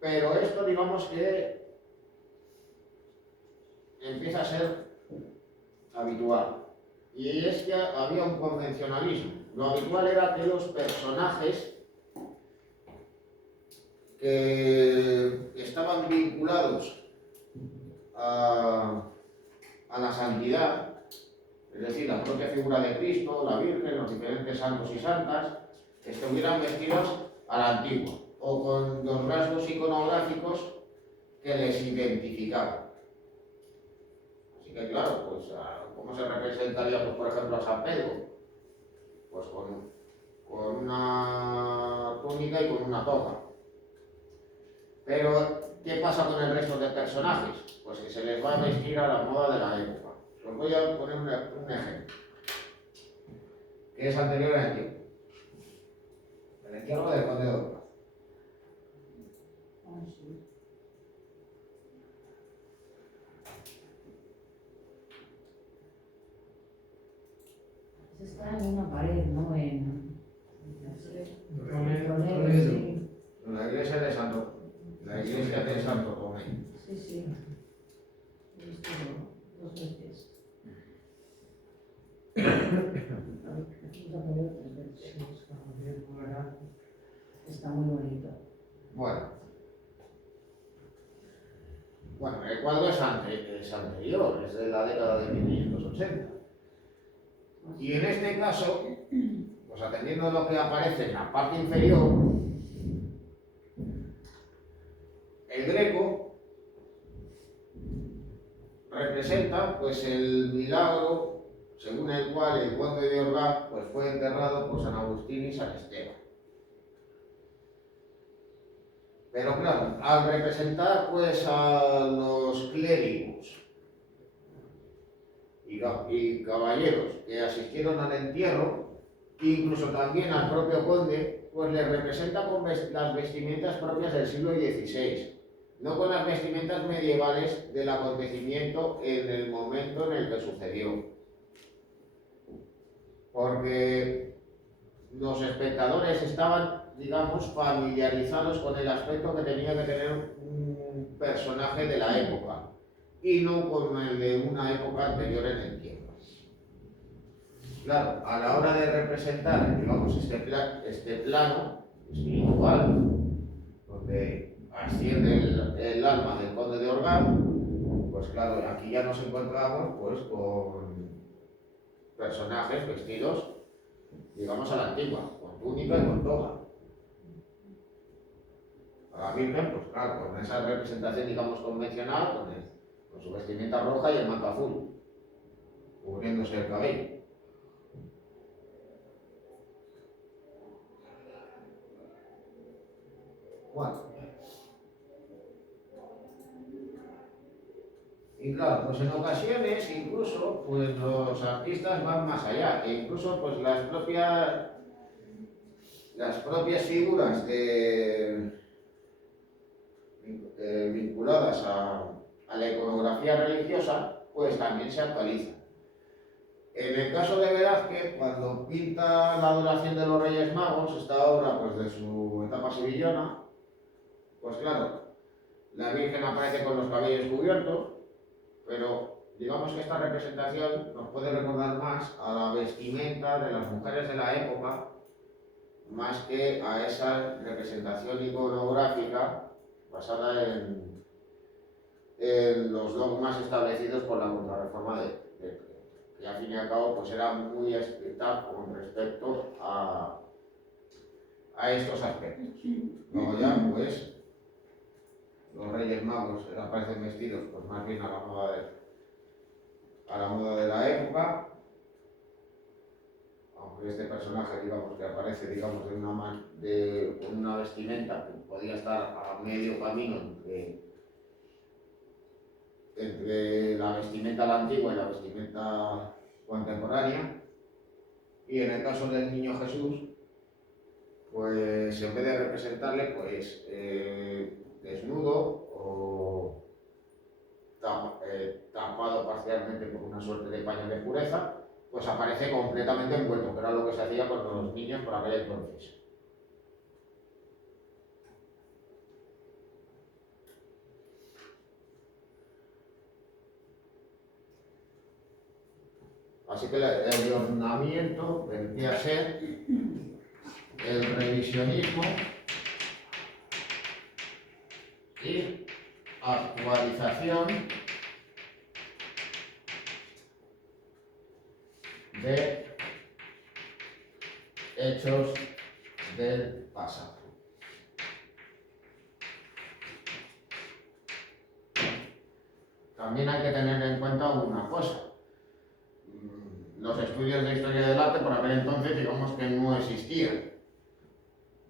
Pero esto, digamos que empieza a ser habitual. Y es que había un convencionalismo. Lo habitual era que los personajes que estaban vinculados a la santidad, es decir, la propia figura de Cristo, la Virgen, los diferentes santos y santas, estuvieran vestidos a la antigua o con los rasgos iconográficos que les identificaban. Así que claro, pues ¿cómo se representaría, pues, por ejemplo, a San Pedro? Pues con una túnica y con una toga. Pero, ¿qué pasa con el resto de personajes? Pues que se les va a vestir a la moda de la época. Os voy a poner un ejemplo, que es anterior al entierro. El entierro del conde de Orgaz. Se está en una pared, ¿no? En Toledo. sí. La iglesia de Santo Tomé. Sí, sí. He visto 2 veces. Está muy bonito. Bueno, el cuadro es anterior, es de la década de 1580. Y en este caso, pues atendiendo a lo que aparece en la parte inferior, el Greco representa pues el milagro según el cual el conde de Orgaz pues, fue enterrado por San Agustín y San Esteban. Pero claro, al representar pues a los clérigos y caballeros que asistieron al entierro, incluso también al propio conde, pues le representa con las vestimentas propias del siglo XVI, no con las vestimentas medievales del acontecimiento en el momento en el que sucedió. Porque los espectadores estaban, digamos, familiarizados con el aspecto que tenía que tener un personaje de la época y no con el de una época anterior en el tiempo. Claro, a la hora de representar, digamos, este plano espiritual, donde asciende el alma del conde de Orgaz, pues claro, aquí ya nos encontramos pues con personajes vestidos, digamos, a la antigua, con túnica y con toga. A la Virgen, pues claro, con esa representación, digamos, convencional, con su vestimenta roja y el manto azul, cubriéndose el cabello. Bueno. Y claro, pues en ocasiones incluso pues los artistas van más allá, e incluso pues las propias figuras vinculadas a la iconografía religiosa pues también se actualizan. En el caso de Velázquez, cuando pinta la adoración de los Reyes Magos, esta obra pues de su etapa sevillana, pues claro, la Virgen aparece con los cabellos cubiertos, pero digamos que esta representación nos puede recordar más a la vestimenta de las mujeres de la época, más que a esa representación iconográfica basada en los dogmas establecidos por la Contrarreforma que al fin y al cabo pues era muy estricta con respecto a a estos aspectos. Luego ya, pues, los Reyes Magos aparecen vestidos, pues más bien a la moda de la época, aunque este personaje, digamos, que aparece, digamos, con una vestimenta que podía estar a medio camino entre la vestimenta de la antigua y la vestimenta contemporánea. Y en el caso del niño Jesús, pues en vez de representarle, pues desnudo o tapado parcialmente por una suerte de paño de pureza, pues aparece completamente envuelto, que era lo que se hacía con los niños por aquel entonces. Así que el ornamiento vendría a ser el revisionismo y actualización de hechos del pasado. También hay que tener en cuenta una cosa. Los estudios de historia del arte por aquel entonces, digamos que no existían.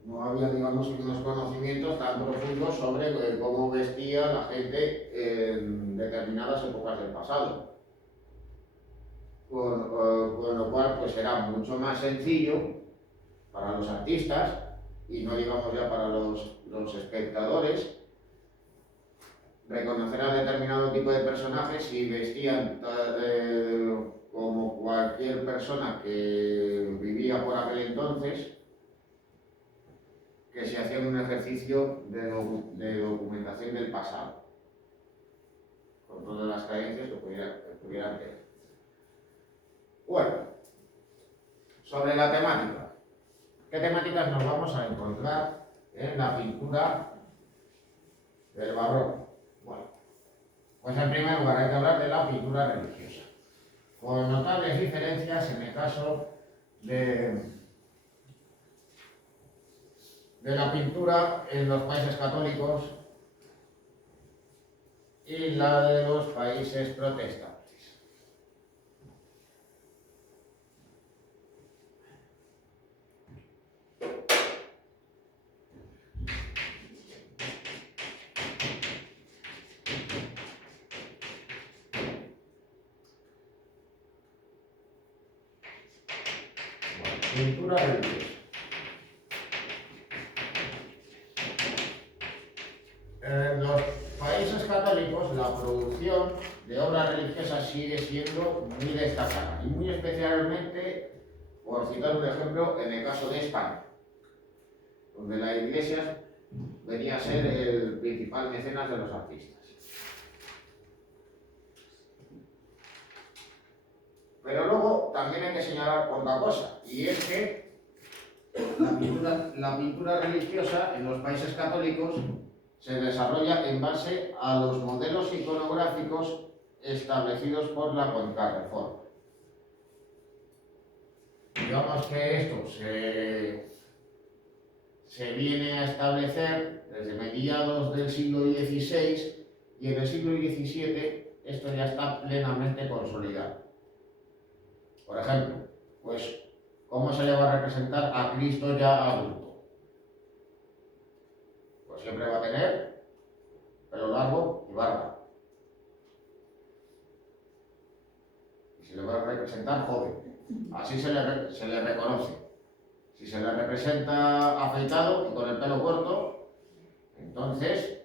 No había, digamos, unos conocimientos tan profundos sobre cómo vestía la gente en determinadas épocas del pasado. Con lo cual, pues era mucho más sencillo para los artistas, y no digamos ya para los espectadores, reconocer a determinado tipo de personajes si vestían como cualquier persona que vivía por aquel entonces, que se hacían un ejercicio de documentación del pasado, con todas las creencias que pudieran tener. Bueno, sobre la temática. ¿Qué temáticas nos vamos a encontrar en la pintura del barroco? Bueno, pues en primer lugar hay que hablar de la pintura religiosa, con notables diferencias en el caso de la pintura en los países católicos y la de los países protestantes. Pintura religiosa. En los países católicos la producción de obras religiosas sigue siendo muy destacada, y muy especialmente, por citar un ejemplo, en el caso de España, donde la Iglesia venía a ser el principal mecenas de los artistas. Pero luego también hay que señalar otra cosa, y es que la pintura religiosa en los países católicos se desarrolla en base a los modelos iconográficos establecidos por la Contrarreforma. Digamos que esto se viene a establecer desde mediados del siglo XVI, y en el siglo XVII esto ya está plenamente consolidado. Por ejemplo, pues, ¿cómo se le va a representar a Cristo ya adulto? Pues siempre va a tener pelo largo y barba. Y se le va a representar joven. Así se le reconoce. Si se le representa afeitado y con el pelo corto, entonces,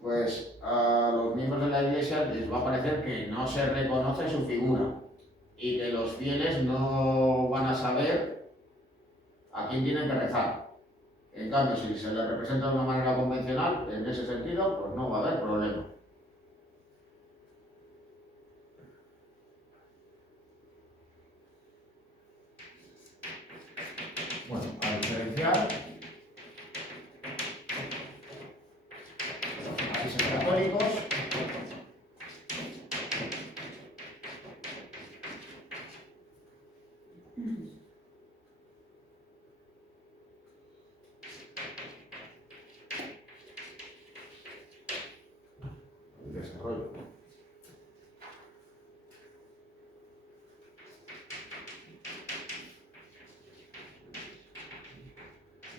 pues a los miembros de la Iglesia les va a parecer que no se reconoce su figura, y que los fieles no van a saber a quién tienen que rezar. En cambio, si se le representa de una manera convencional, en ese sentido, pues no va a haber problema. Bueno, a diferenciar los países católicos rollo.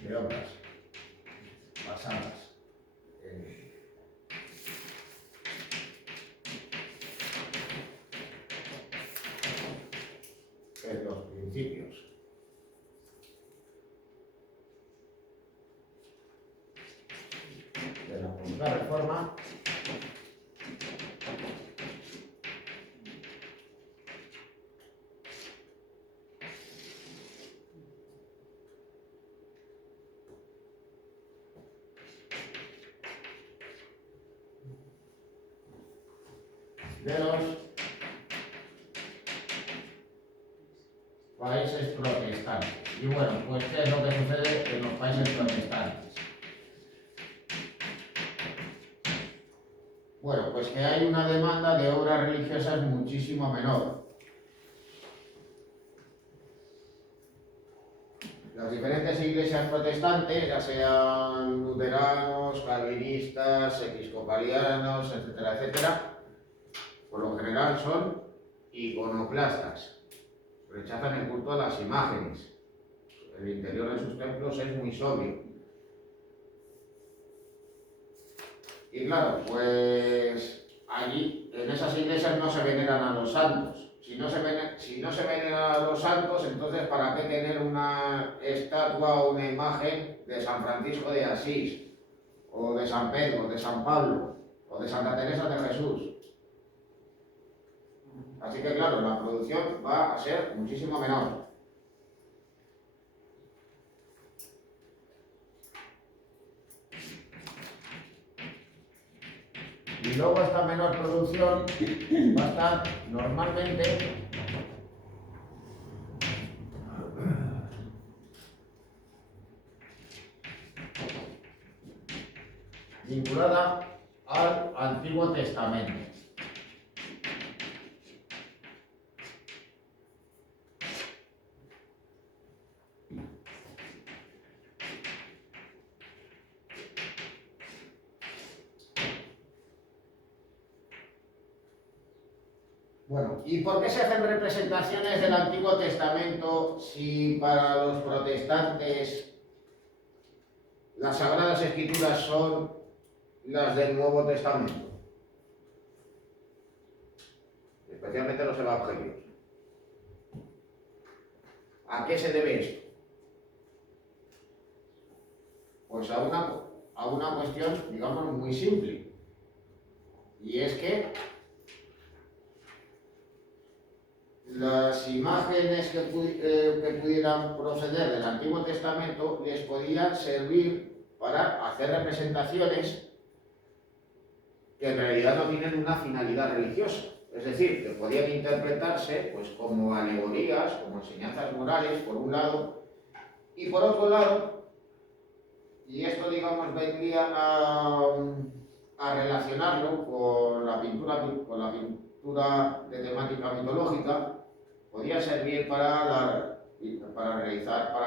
De obras basadas en los principios de la Contrarreforma de los países protestantes. Y bueno, pues ¿qué es lo que sucede en los países protestantes? Bueno, pues que hay una demanda de obras religiosas muchísimo menor. Las diferentes iglesias protestantes, ya sean luteranos, calvinistas, episcopalianos, etcétera, etcétera, por lo general son iconoclastas. Rechazan el culto a las imágenes. El interior de sus templos es muy sobrio. Y claro, pues allí, en esas iglesias no se veneran a los santos. Si no se veneran a los santos, entonces ¿para qué tener una estatua o una imagen de San Francisco de Asís, o de San Pedro, o de San Pablo, o de Santa Teresa de Jesús? Así que claro, la producción va a ser muchísimo menor. Y luego esta menor producción va a estar normalmente vinculada al Antiguo Testamento. Bueno, ¿y por qué se hacen representaciones del Antiguo Testamento si para los protestantes las Sagradas Escrituras son las del Nuevo Testamento? Especialmente los Evangelios. ¿A qué se debe esto? Pues a una cuestión, digamos, muy simple. Y es que las imágenes que pudieran proceder del Antiguo Testamento les podían servir para hacer representaciones que en realidad no tienen una finalidad religiosa. Es decir, que podían interpretarse pues, como alegorías, como enseñanzas morales, por un lado, y por otro lado, y esto digamos vendría a relacionarlo con la pintura de temática mitológica, podía servir para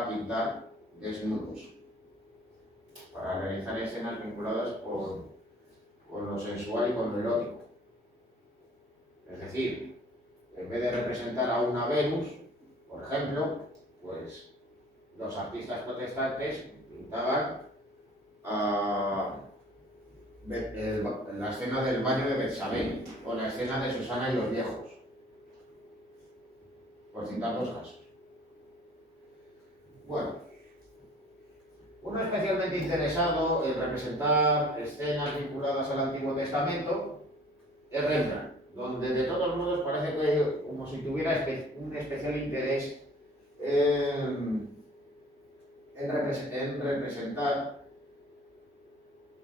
pintar desnudos, para realizar escenas vinculadas con lo sensual y con lo erótico. Es decir, en vez de representar a una Venus, por ejemplo, pues los artistas protestantes pintaban la escena del baño de Betsabé o la escena de Susana y los viejos, por citar dos casos. Bueno, uno especialmente interesado en representar escenas vinculadas al Antiguo Testamento es Rembrandt, donde de todos modos parece que como si tuviera un especial interés en representar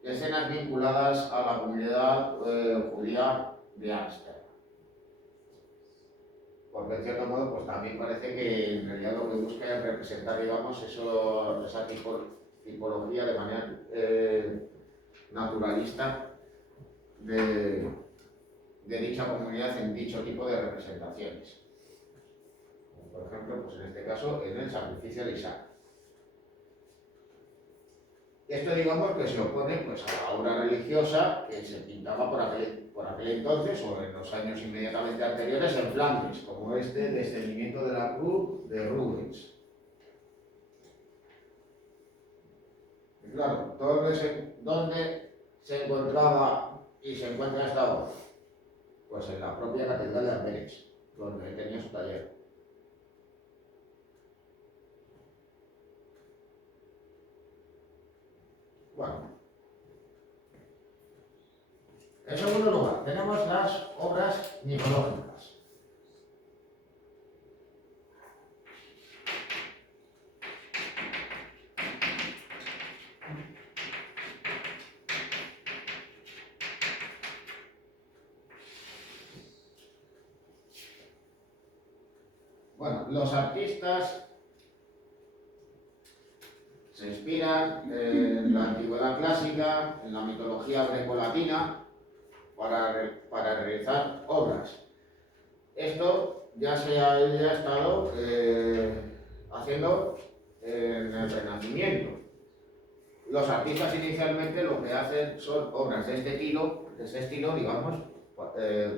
escenas vinculadas a la comunidad judía de Ámsterdam. Porque en cierto modo pues también parece que en realidad lo que busca es representar, digamos, esa tipología de manera naturalista de dicha comunidad en dicho tipo de representaciones. Como por ejemplo, pues en este caso, en el sacrificio de Isaac. Esto digamos que se opone pues, a la obra religiosa que se pintaba por aquel entonces o en los años inmediatamente anteriores en Flandes, como este descendimiento de la cruz de Rubens. Y claro, ¿dónde se encontraba y se encuentra esta obra? Pues en la propia Catedral de Amberes, donde él tenía su taller. Bueno, en segundo lugar, tenemos las obras mitológicas. Bueno, los artistas se inspiran en la antigüedad clásica, en la mitología grecolatina, para realizar obras. Esto ya se ha estado haciendo en el Renacimiento. Los artistas inicialmente lo que hacen son obras de este estilo, digamos,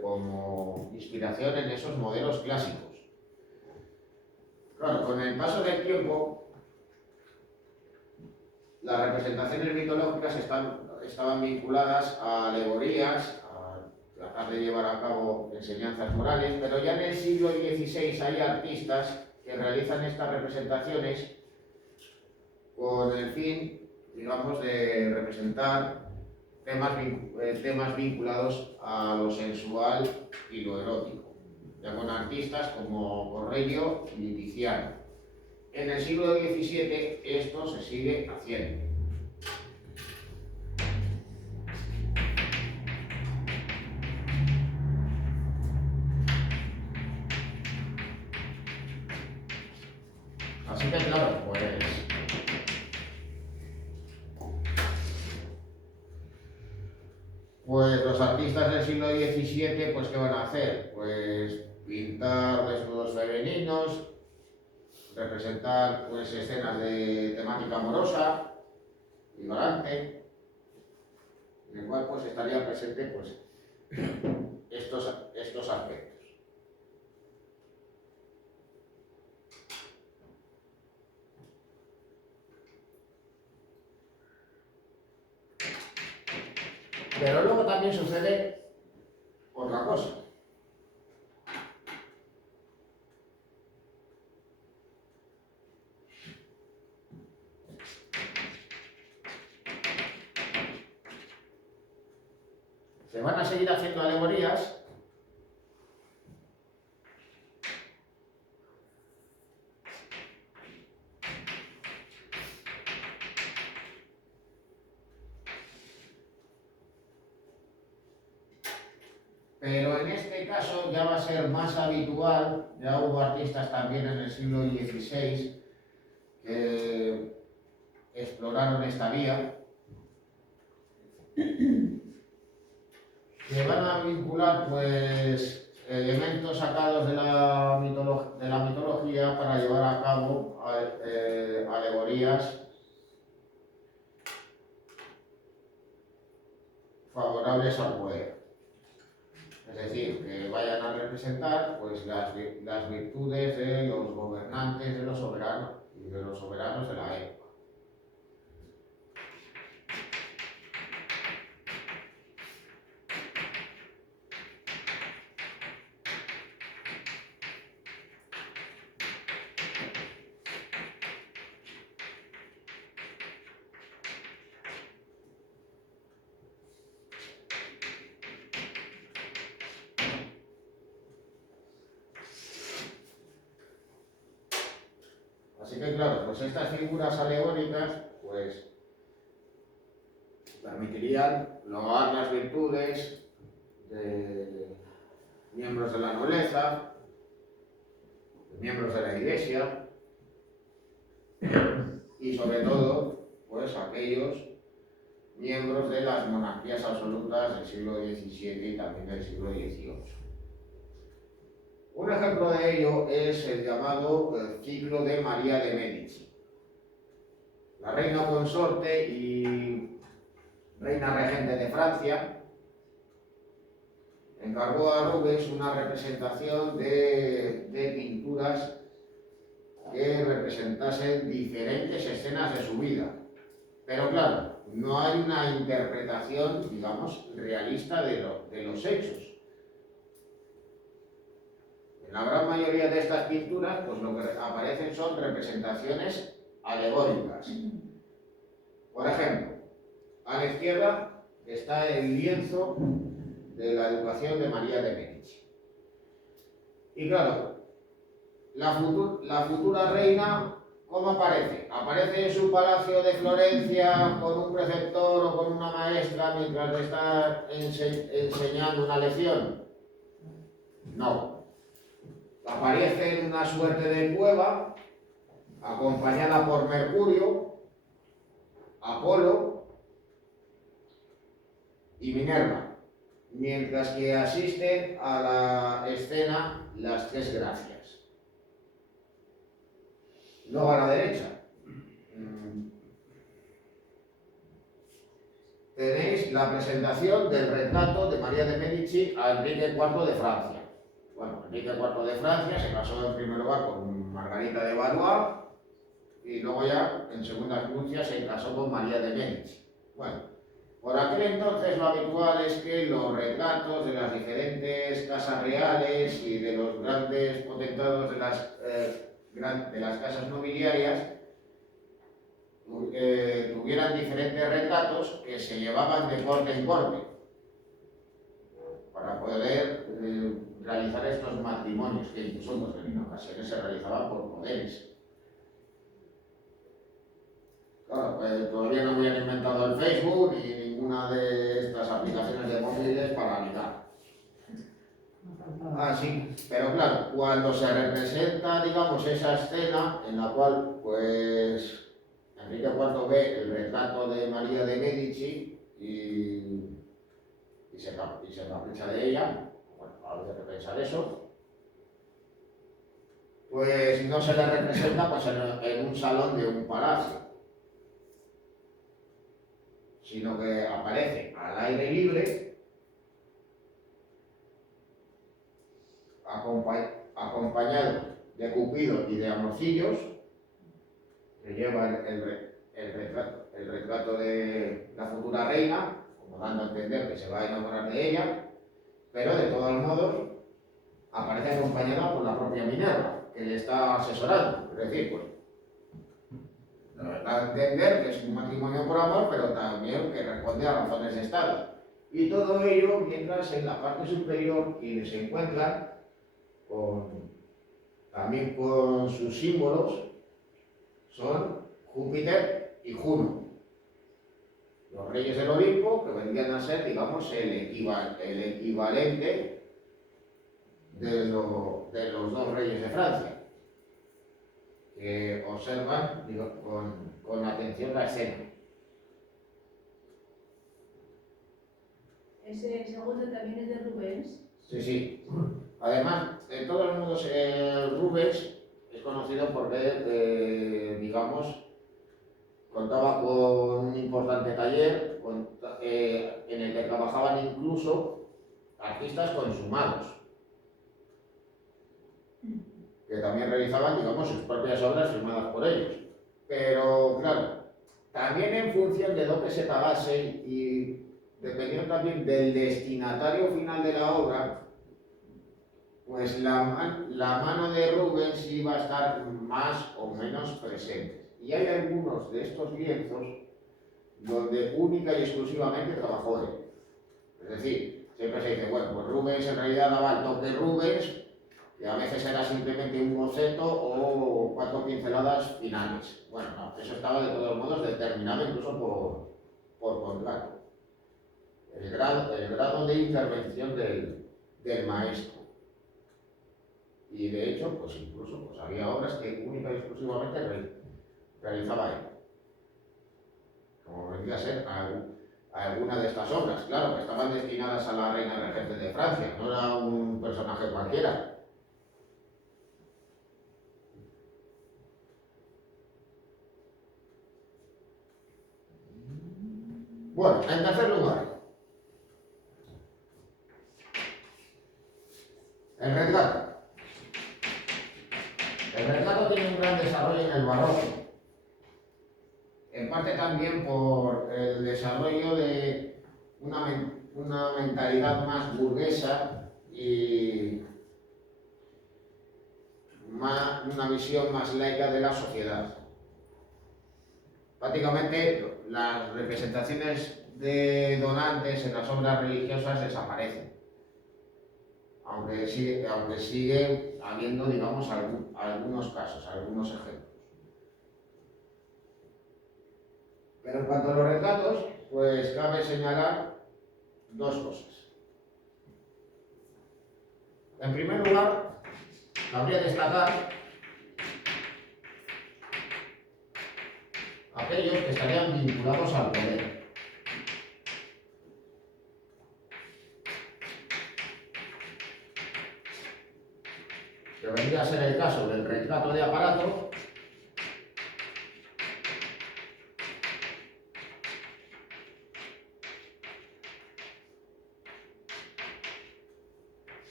como inspiración en esos modelos clásicos. Claro, con el paso del tiempo, las representaciones mitológicas estaban vinculadas a alegorías, a tratar de llevar a cabo enseñanzas morales, pero ya en el siglo XVI hay artistas que realizan estas representaciones con el fin, digamos, de representar temas vinculados a lo sensual y lo erótico, ya con artistas como Correggio y Tiziano. En el siglo XVII esto se sigue haciendo. Así que claro, pues los artistas del siglo XVII, pues ¿qué van a hacer? Pues pintar desnudos femeninos, representar pues escenas de temática amorosa, ignorante, en el cual pues estaría presente pues estos aspectos. Pero luego también sucede otra cosa. Se van a seguir haciendo alegorías, pero en este caso ya va a ser más habitual. Ya hubo artistas también en el siglo XVI que exploraron esta vía, que van a vincular pues elementos sacados de la mitología para llevar a cabo alegorías favorables al poder. Es decir, que vayan a representar pues, las virtudes de los gobernantes, de los soberanos y de los soberanos de la época. Así que claro, pues estas figuras alegóricas pues permitirían loar las virtudes de miembros de la nobleza, de miembros de la iglesia y sobre todo pues aquellos miembros de las monarquías absolutas del siglo XVII y también del siglo XVIII. Un ejemplo de ello es el llamado ciclo de María de Medici. La reina consorte y reina regente de Francia encargó a Rubens una representación de pinturas que representasen diferentes escenas de su vida. Pero claro, no hay una interpretación, digamos, realista de los hechos. En la gran mayoría de estas pinturas, pues lo que aparecen son representaciones alegóricas. Por ejemplo, a la izquierda está el lienzo de la educación de María de Medici. Y claro, la futura reina, ¿cómo aparece? ¿Aparece en su palacio de Florencia con un preceptor o con una maestra mientras le está enseñando una lección? No. Aparece en una suerte de cueva, acompañada por Mercurio, Apolo y Minerva, mientras que asisten a la escena las tres gracias. Luego a la derecha tenéis la presentación del retrato de María de Medici a Enrique IV de Francia. Bueno, Enrique IV de Francia se casó en primer lugar con Margarita de Valois y luego ya en segunda instancia se casó con María de Medici. Bueno, por aquel entonces lo habitual es que los retratos de las diferentes casas reales y de los grandes potentados de las casas nobiliarias tuvieran diferentes retratos que se llevaban de corte en corte para poder realizar estos matrimonios que incluso pues, en ocasiones se realizaban por poderes. Claro, todavía no habían inventado el Facebook ni ninguna de estas aplicaciones de móviles para ligar. Sí, pero claro, cuando se representa, digamos, esa escena en la cual, pues, Enrique IV ve el retrato de María de Medici y se capricha de ella, bueno, habría que pensar eso, pues no se le representa pues, en un salón de un palacio, sino que aparece al aire libre, acompañado de Cupido y de amorcillos, que lleva el retrato de la futura reina, como dando a entender que se va a enamorar de ella, pero de todos modos aparece acompañada por la propia Minerva, que le está asesorando, es decir, pues, da a entender que es un matrimonio por amor, pero también que responde a razones de Estado. Y todo ello mientras en la parte superior quienes se encuentran también con sus símbolos son Júpiter y Juno, los reyes del Olimpo, que vendrían a ser, digamos, el equivalente de los dos reyes de Francia, que observan con atención la escena. Ese segundo también es de Rubens. Sí. Además, en todo el mundo Rubens es conocido porque, digamos, contaba con un importante taller en el que trabajaban incluso artistas consumados, que también realizaban, digamos, sus propias obras firmadas por ellos. Pero, claro, también en función de lo que se pagase y dependiendo también del destinatario final de la obra, pues la mano de Rubens iba a estar más o menos presente. Y hay algunos de estos lienzos donde única y exclusivamente trabajó él. Es decir, siempre se dice, bueno, pues Rubens en realidad daba el toque Rubens, que a veces era simplemente un boceto o 4 pinceladas finales. Bueno, no, eso estaba de todos modos determinado incluso por contrato. El grado de intervención del maestro. Y de hecho, pues incluso pues había obras que única y exclusivamente realizaba él. Como vendría a ser alguna de estas obras, claro, que estaban destinadas a la reina regente de Francia, no era un personaje cualquiera. Bueno, en tercer lugar, El retrato. El retrato tiene un gran desarrollo en el barroco, en parte también por el desarrollo de una mentalidad más burguesa y una visión más laica de la sociedad. Prácticamente las representaciones de donantes en las obras religiosas desaparecen, aunque sigue habiendo, digamos, algunos casos, algunos ejemplos. Pero en cuanto a los retratos, pues cabe señalar dos cosas. En primer lugar, cabría destacar aquellos que estarían vinculados al poder. Que vendría a ser el caso del retrato de aparato,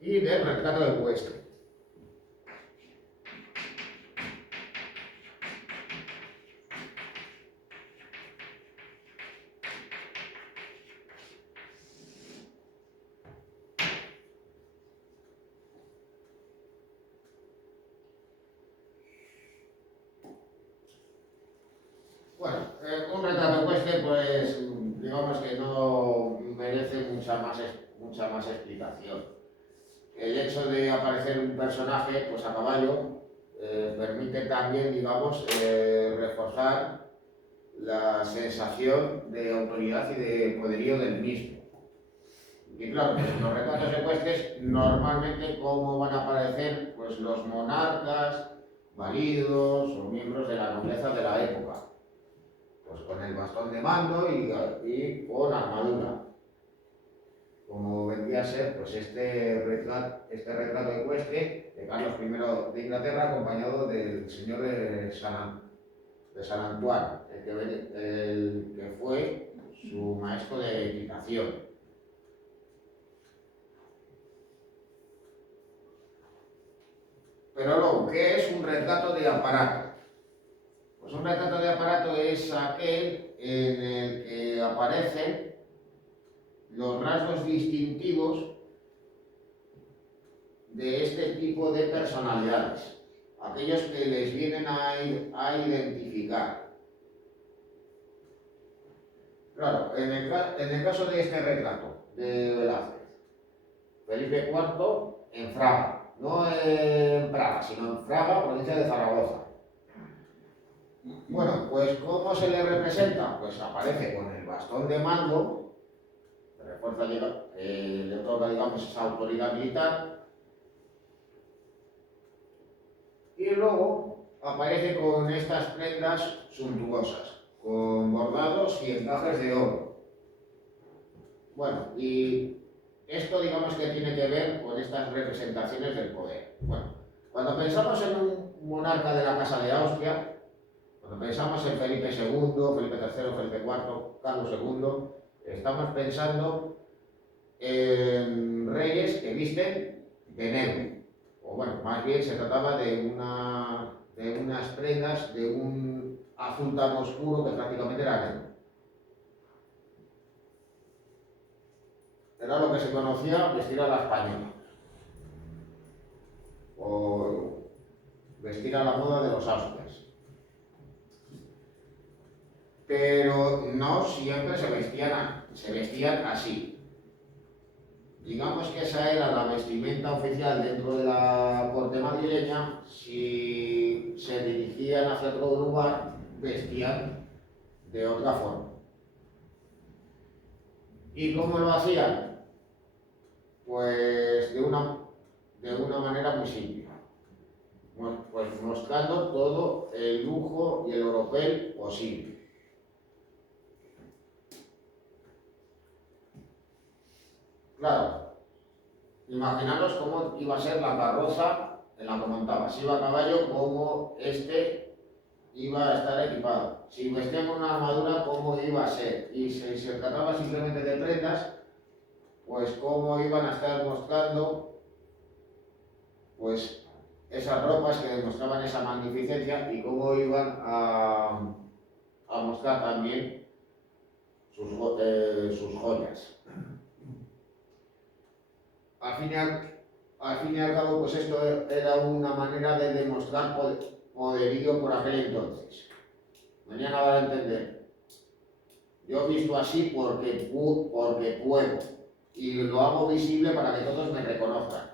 y del retrato de ecuestre. Bueno, un retrato ecuestre, pues digamos que no merece mucha más explicación. El hecho de aparecer un personaje pues a caballo permite también, digamos, reforzar la sensación de autoridad y de poderío del mismo. Y claro, pues los retratos ecuestres normalmente, ¿cómo van a aparecer? Pues los monarcas, válidos o miembros de la nobleza de la época. Pues con el bastón de mando y con armadura. Como vendría a ser pues este retrato ecuestre de Carlos I de Inglaterra, acompañado del señor de San Antoine, el que fue su maestro de equitación. Pero luego, ¿qué es un retrato de aparato? Pues un retrato de aparato es aquel en el que aparecen los rasgos distintivos de este tipo de personalidades, aquellos que les vienen a identificar. Claro, en el caso de este retrato de Velázquez, Felipe IV en Fraga, no en Praga, sino en Fraga, provincia de Zaragoza. Bueno, pues ¿cómo se le representa? Pues aparece con el bastón de mando, que refuerza, le otorga, digamos, esa autoridad militar, y luego aparece con estas prendas suntuosas, con bordados y encajes de oro. Bueno, y esto, digamos, que tiene que ver con estas representaciones del poder. Bueno, cuando pensamos en un monarca de la Casa de Austria, cuando pensamos en Felipe II, Felipe III, Felipe IV, Carlos II, estamos pensando en reyes que visten de negro. O bueno, más bien se trataba de unas prendas de un azul tan oscuro que prácticamente era negro. Era lo que se conocía vestir a la española. O vestir a la moda de los Austrias. Pero no siempre se vestían así. Digamos que esa era la vestimenta oficial dentro de la corte madrileña. Si se dirigían hacia otro lugar, vestían de otra forma. ¿Y cómo lo hacían? Pues de una manera muy simple. Pues mostrando todo el lujo y el oropel posible. Claro, imaginaros cómo iba a ser la carroza en la que montaba. Si iba a caballo, cómo iba a estar equipado. Si vestía con una armadura, cómo iba a ser. Y si se trataba simplemente de prendas, pues cómo iban a estar mostrando pues esas ropas que demostraban esa magnificencia y cómo iban a mostrar también sus joyas. Al fin y al cabo, pues esto era una manera de demostrar poderío por aquel entonces. Venían a dar a entender, yo he visto así porque puedo, y lo hago visible para que todos me reconozcan.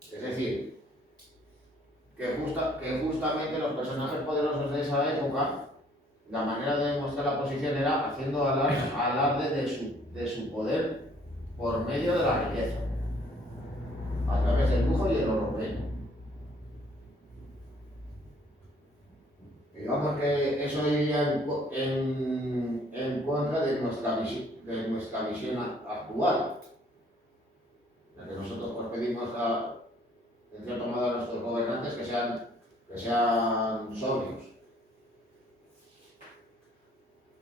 Es decir, que justamente los personajes poderosos de esa época, la manera de demostrar la posición era haciendo alarde de su poder por medio de la riqueza, a través del lujo y el europeo. Digamos que eso iría en contra de nuestra visión actual, la que nosotros pues, pedimos en cierto modo a nuestros gobernantes que sean sobrios,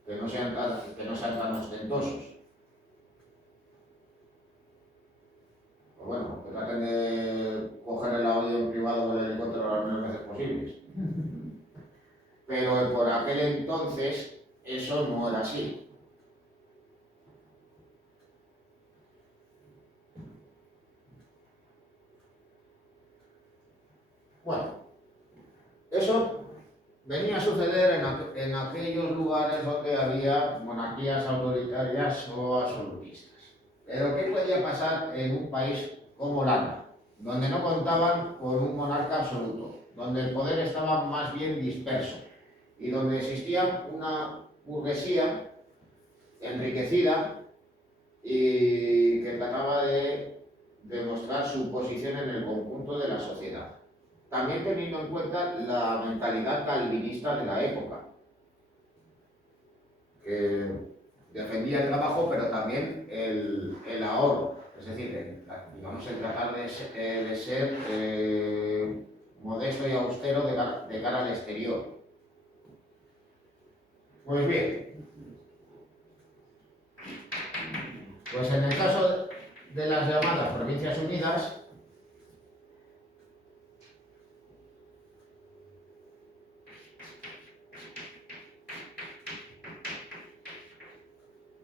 que no sean tan ostentosos. Pues bueno, que traten de coger el avión privado o el helicóptero las menos veces posibles. Pero por aquel entonces eso no era así. Bueno, eso venía a suceder en aquellos lugares donde había monarquías autoritarias o absolutistas. Pero ¿qué podía pasar en un país como Holanda, donde no contaban con un monarca absoluto, donde el poder estaba más bien disperso y donde existía una burguesía enriquecida y que trataba de demostrar su posición en el conjunto de la sociedad? También teniendo en cuenta la mentalidad calvinista de la época, que defendía el trabajo, pero también el ahorro, es decir, el tratar de ser modesto y austero de cara al exterior. Pues bien, pues en el caso de las llamadas Provincias Unidas,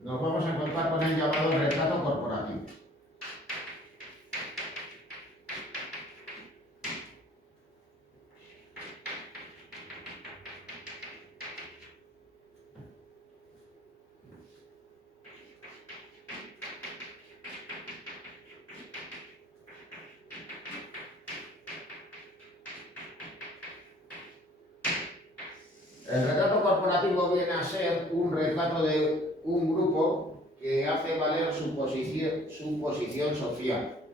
nos vamos a encontrar con el llamado retrato corporativo. El retrato corporativo viene a ser un retrato de un grupo que hace valer su posición social.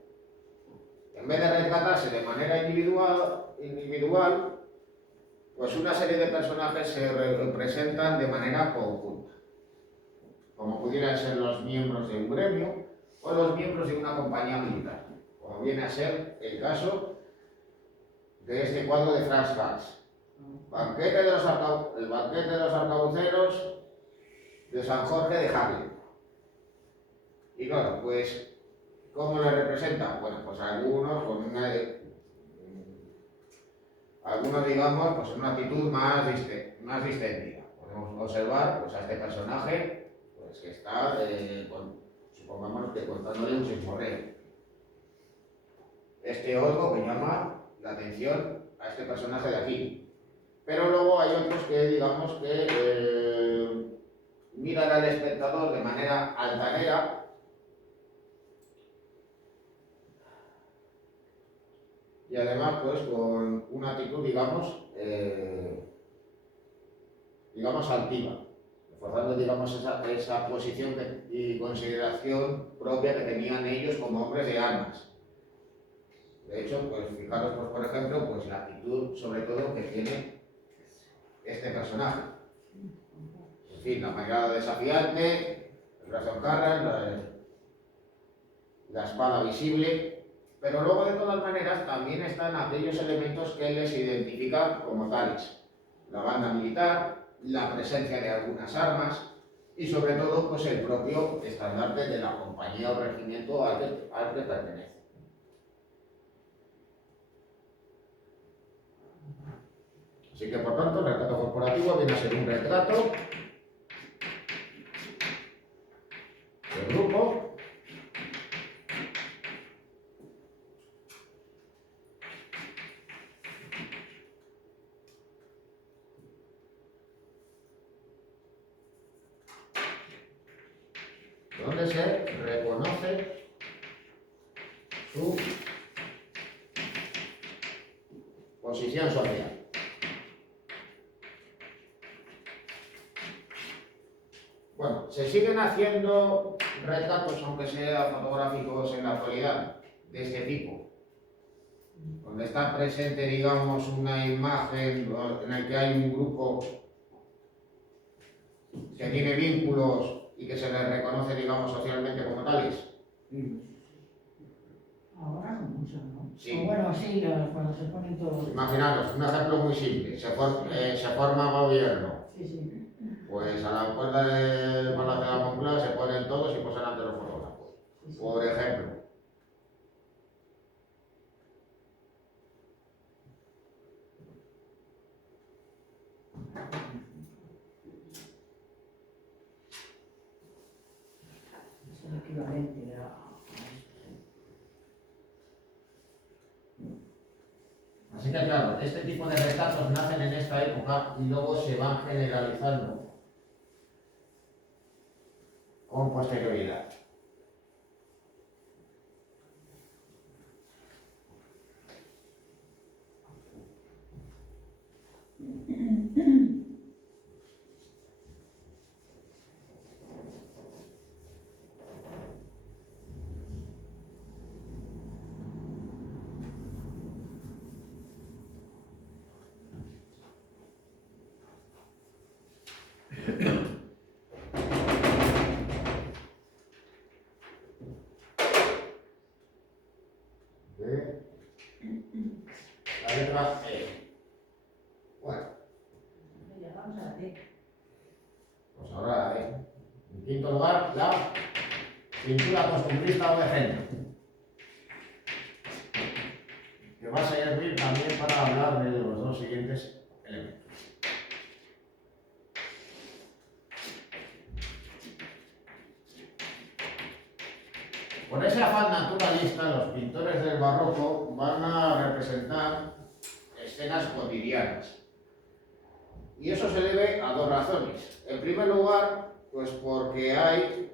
En vez de retratarse de manera individual, pues una serie de personajes se representan de manera conjunta, como pudieran ser los miembros de un gremio o los miembros de una compañía militar, como viene a ser el caso de este cuadro de Franz Hals. El banquete de los arcabuceros de San Jorge de Haarlem. Y claro, pues, ¿cómo le representa? Bueno, pues algunos con algunos digamos, pues en una actitud más distendida. Podemos observar pues, a este personaje pues, que está, supongamos que contándole un chismorreo. Este otro que llama la atención a este personaje de aquí. Pero luego hay otros que, digamos, que miran al espectador de manera altanera y además, pues, con una actitud, digamos, altiva, reforzando, digamos, esa posición y consideración propia que tenían ellos como hombres de armas. De hecho, pues, fijaros, pues, por ejemplo, pues, la actitud, sobre todo, que tiene este personaje. En fin, la mirada desafiante, el brazo en jarra, la espada visible, pero luego de todas maneras también están aquellos elementos que les identifican como tales. La banda militar, la presencia de algunas armas y sobre todo pues el propio estandarte de la compañía o regimiento al que pertenece. Así que, por tanto, el retrato corporativo viene a ser un retrato del grupo donde se reconoce su posición social. Bueno, se siguen haciendo retratos, aunque sea fotográficos en la actualidad, de este tipo, donde está presente, digamos, una imagen en la que hay un grupo que tiene vínculos y que se les reconoce, digamos, socialmente como tales. Ahora no mucho, ¿no? Sí. O bueno, sí, cuando se ponen todos. Imaginaros, un ejemplo muy simple, se forma gobierno. Sí, sí. Pues a la puerta del Palacio de la Moncloa se ponen todos y posan ante los fotógrafos. Sí, sí. Por ejemplo. Es el equivalente a esto. Así que claro, este tipo de retratos nacen en esta época y luego se van generalizando con posterioridad. La letra E. Bueno, Llegamos a la D. pues ahora la E. En quinto lugar, la pintura costumbrista o de género, que va a servir también para hablar de los dos siguientes elementos. Con ese afán naturalista, los pintores del barroco van a representar escenas cotidianas. Y eso se debe a dos razones. En primer lugar, pues porque hay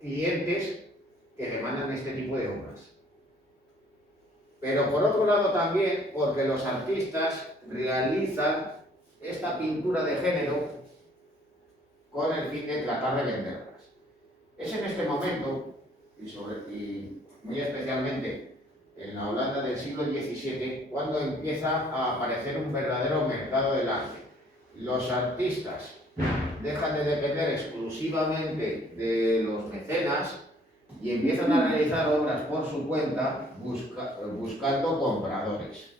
clientes que demandan este tipo de obras. Pero por otro lado también porque los artistas realizan esta pintura de género con el fin de tratar de venderlas. Es en este momento, y muy especialmente en la Holanda del siglo XVII, cuando empieza a aparecer un verdadero mercado del arte. Los artistas dejan de depender exclusivamente de los mecenas y empiezan a realizar obras por su cuenta buscando compradores.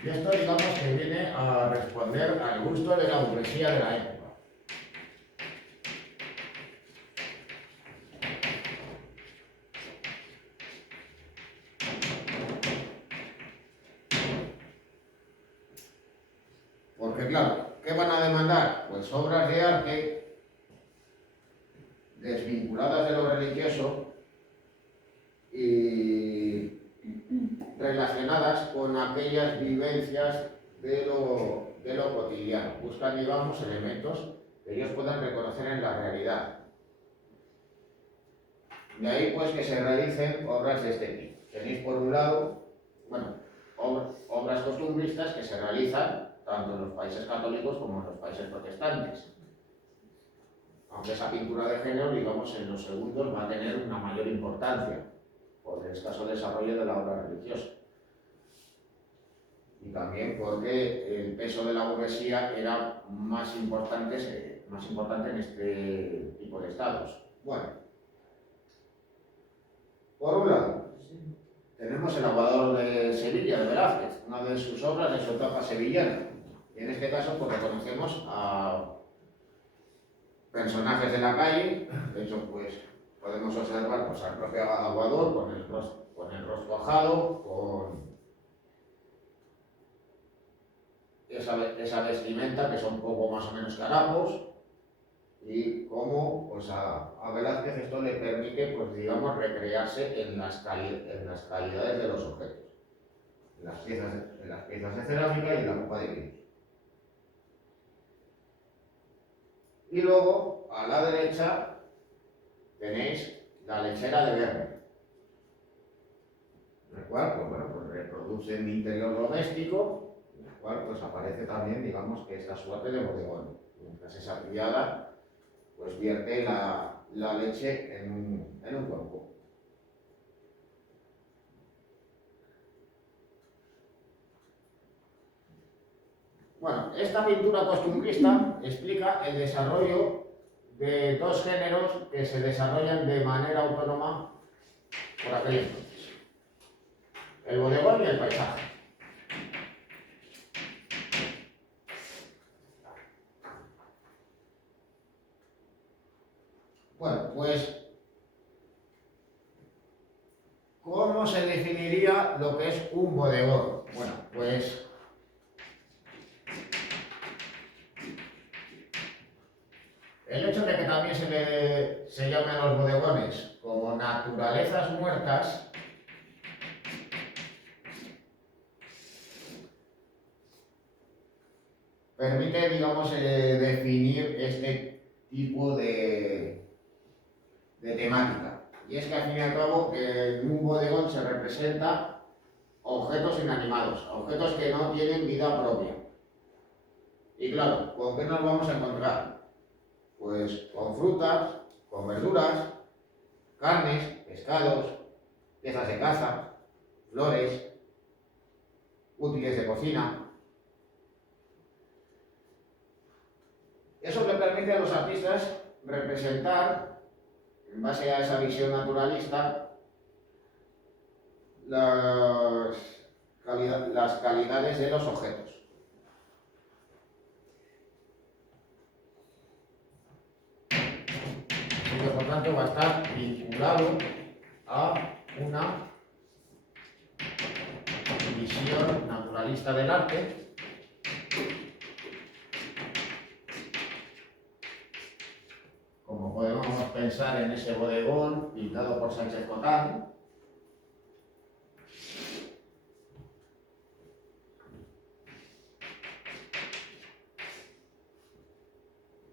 Y esto, digamos, que viene a responder al gusto de la burguesía de la época. Porque claro, ¿qué van a demandar? Pues obras de arte desvinculadas de lo religioso y relacionadas con aquellas vivencias de lo cotidiano. Buscan, digamos, elementos que ellos puedan reconocer en la realidad. De ahí pues que se realicen obras de este tipo. Tenéis por un lado, bueno, obras costumbristas que se realizan tanto en los países católicos como en los países protestantes. Aunque esa pintura de género, digamos, en los segundos va a tener una mayor importancia por el escaso desarrollo de la obra religiosa. y también porque el peso de la burguesía era más importante en este tipo de estados. Bueno, por un lado, tenemos el Aguador de Sevilla, de Velázquez, una de sus obras de su etapa sevillana. Y en este caso, pues reconocemos a personajes de la calle. De hecho, pues podemos observar pues, al propio Aguador con el rostro ajado, con esa vestimenta que son un poco más o menos carapos, y cómo pues, a Velázquez esto le permite, pues digamos, recrearse en las calidades de los objetos, en las piezas de cerámica y en la copa de vino. Y luego, a la derecha, tenéis la lechera de Werner, en el cual pues, bueno, pues reproduce el interior doméstico, en el cual pues, aparece también, digamos, que esta suerte de bodegón. Mientras esa criada pues vierte la leche en un cuenco. Bueno, esta pintura costumbrista explica el desarrollo de dos géneros que se desarrollan de manera autónoma por aquel entonces: el bodegón y el paisaje. Bueno, pues, ¿cómo se definiría lo que es un bodegón? Bueno, pues el hecho de que también se llamen a los bodegones como naturalezas muertas permite, digamos, definir este tipo de temática. Y es que al fin y al cabo en un bodegón se representa objetos inanimados, objetos que no tienen vida propia. Y claro, ¿con qué nos vamos a encontrar? Pues con frutas, con verduras, carnes, pescados, piezas de caza, flores, útiles de cocina. Eso le permite a los artistas representar, en base a esa visión naturalista, las calidades de los objetos. Y que por tanto va a estar vinculado a una visión naturalista del arte, como podemos pensar en ese bodegón pintado por Sánchez Cotán.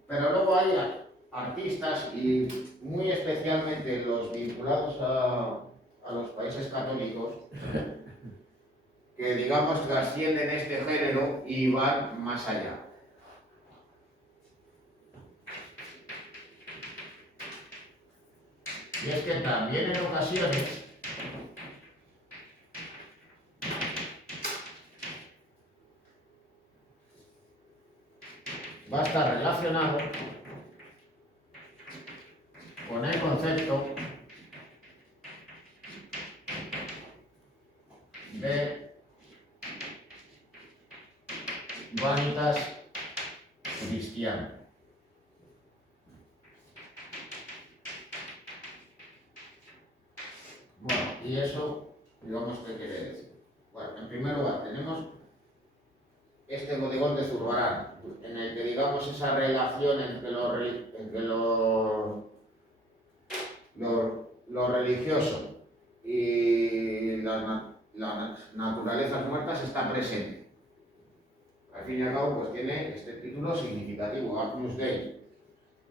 Pero luego hay artistas, y muy especialmente los vinculados a los países católicos, que digamos trascienden este género y van más allá. Y es que también en ocasiones va a estar relacionado con el concepto de vanitas cristiana. Bueno, ¿y eso, digamos, qué quiere decir? Bueno, en primer lugar, tenemos este bodegón de Zurbarán, en el que, digamos, esa relación entre lo religioso y las naturalezas muertas está presente. Al fin y al cabo, pues tiene este título significativo, Agnus Dei.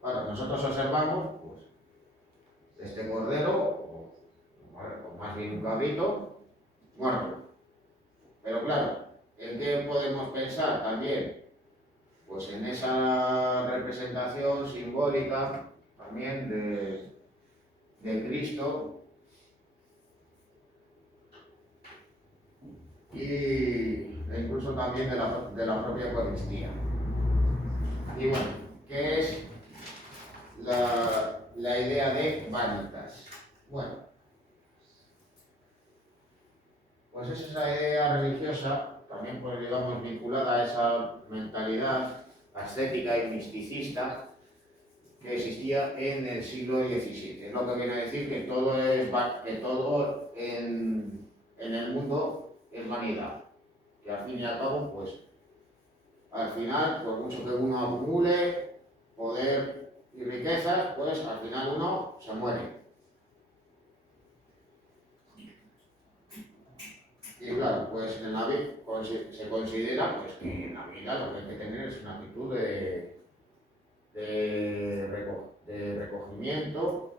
Ahora, nosotros observamos, pues, este cordero, o más bien un cabrito, muerto. Pero claro, ¿en qué podemos pensar también? Pues en esa representación simbólica también de Cristo y e incluso también de la propia Eucaristía. Y bueno, ¿qué es la idea de vanitas? Bueno, pues es esa idea religiosa, también pues digamos vinculada a esa mentalidad ascética y misticista que existía en el siglo XVII. Es lo que viene a decir que todo en el mundo es vanidad. Que al fin y al cabo, pues, al final, por mucho que uno acumule poder y riquezas, pues al final uno se muere. Y claro, pues en la vida se considera pues, que en la vida lo que hay que tener es una actitud de recogimiento,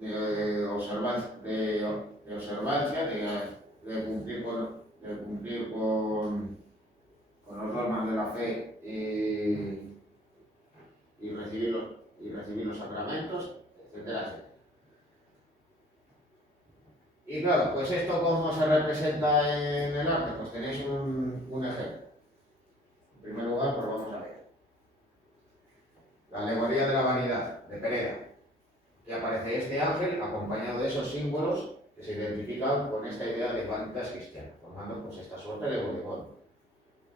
de observancia, de cumplir con los dogmas de la fe y recibir los sacramentos, etcétera, etcétera. Y claro, pues esto cómo se representa en el arte, pues tenéis un ejemplo. En primer lugar, pues vamos a ver. La alegoría de la vanidad, de Pereda, que aparece este ángel acompañado de esos símbolos que se identifican con esta idea de vanitas cristianas, formando pues esta suerte de bodegón.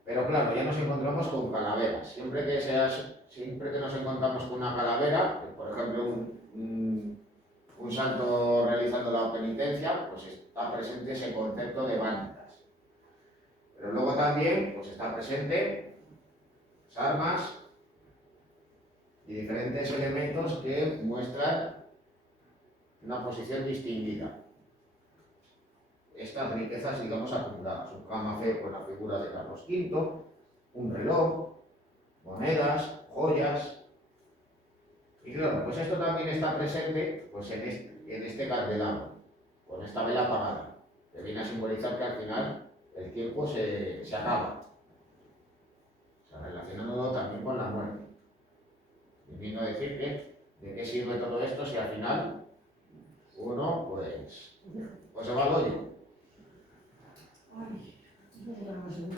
Pero claro, ya nos encontramos con calaveras. Siempre que nos encontramos con una calavera, por ejemplo un santo realizando la penitencia, pues está presente ese concepto de vanitas. Pero luego también pues está presente las armas y diferentes elementos que muestran una posición distinguida. Estas riquezas, digamos, acumuladas. Un camafeo con la figura de Carlos V, un reloj, monedas, joyas. Y claro, pues esto también está presente pues, en este candelabro, con esta vela apagada, que viene a simbolizar que al final el tiempo se acaba. O sea, relacionándolo también con la muerte. Y vino a decir que de qué sirve todo esto si al final uno pues se va al hoyo. Ay, no podemos seguir.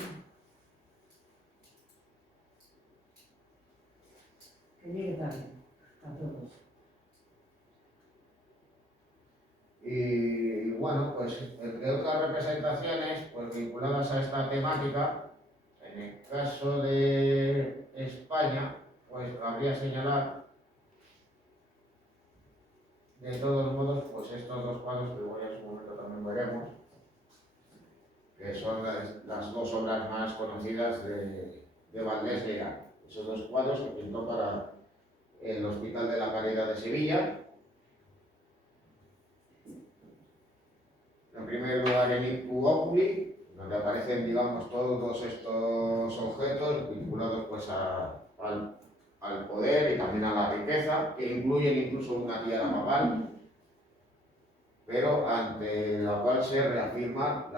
Que llegue tarde a todos. Y bueno, pues entre otras representaciones pues vinculadas a esta temática, en el caso de España, pues habría señalar de todos modos pues estos dos cuadros que luego ya en su momento también veremos, que son las dos obras más conocidas de Valdés Leal. Esos dos cuadros que pintó para el Hospital de la Caridad de Sevilla. En primer lugar en Ippu Oculi, donde aparecen, digamos, todos estos objetos vinculados pues al poder y también a la riqueza, que incluyen incluso una tiara papal, pero ante la cual se reafirma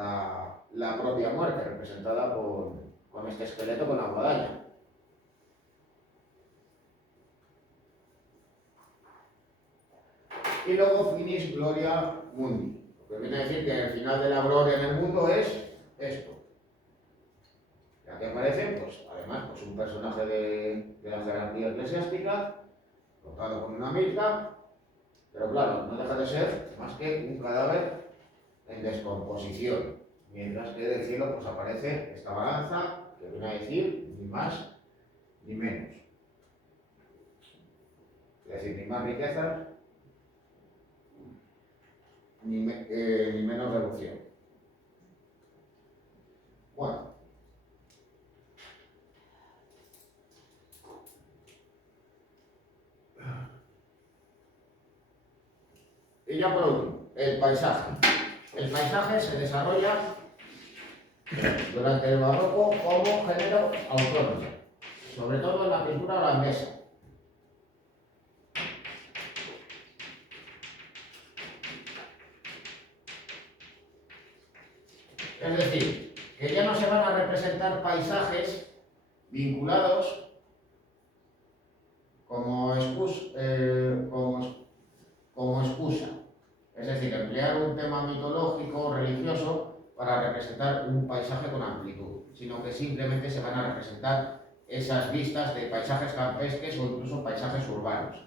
la propia muerte, representada con este esqueleto con la guadaña. Y luego Finis Gloria Mundi, lo que viene a decir que el final de la gloria en el mundo es esto. Y aquí aparece, pues, además, pues, un personaje de la jerarquía eclesiástica, dotado con una mirta, pero claro, no deja de ser más que un cadáver en descomposición, mientras que del cielo pues, aparece esta balanza que viene a decir ni más ni menos. Es decir, ni más riquezas ni menos reducción. Bueno. Y ya por último, el paisaje. El paisaje se desarrolla durante el barroco como género autónomo, sobre todo en la pintura holandesa. Es decir, que ya no se van a representar paisajes vinculados como excusa. Es decir, emplear un tema mitológico o religioso para representar un paisaje con amplitud, sino que simplemente se van a representar esas vistas de paisajes campestres o incluso paisajes urbanos.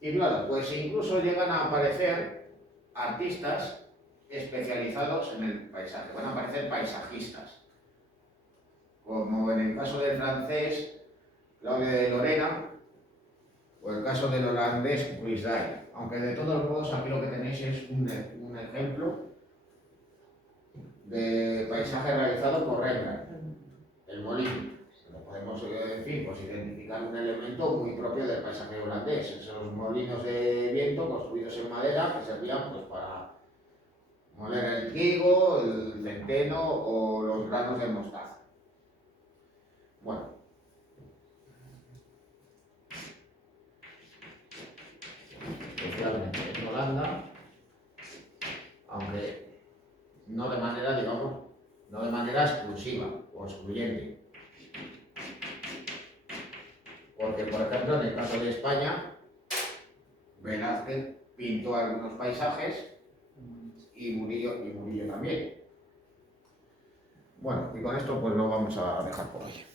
Y claro, pues incluso llegan a aparecer artistas especializados en el paisaje, van a aparecer paisajistas, como en el caso del francés Claude de Lorena o el caso del holandés Ruiz Day, aunque de todos modos aquí lo que tenéis es un ejemplo de paisaje realizado por Rembrandt, el molino. Podemos, en fin, pues identificar un elemento muy propio del paisaje holandés, esos molinos de viento construidos en madera que servían pues para moler el trigo, el centeno o los granos de mostaza. Bueno, especialmente en Holanda, aunque no de manera, digamos, no de manera exclusiva o excluyente. Porque, por ejemplo, en el caso de España, Velázquez pintó algunos paisajes y Murillo también. Bueno, y con esto pues lo vamos a dejar por hoy.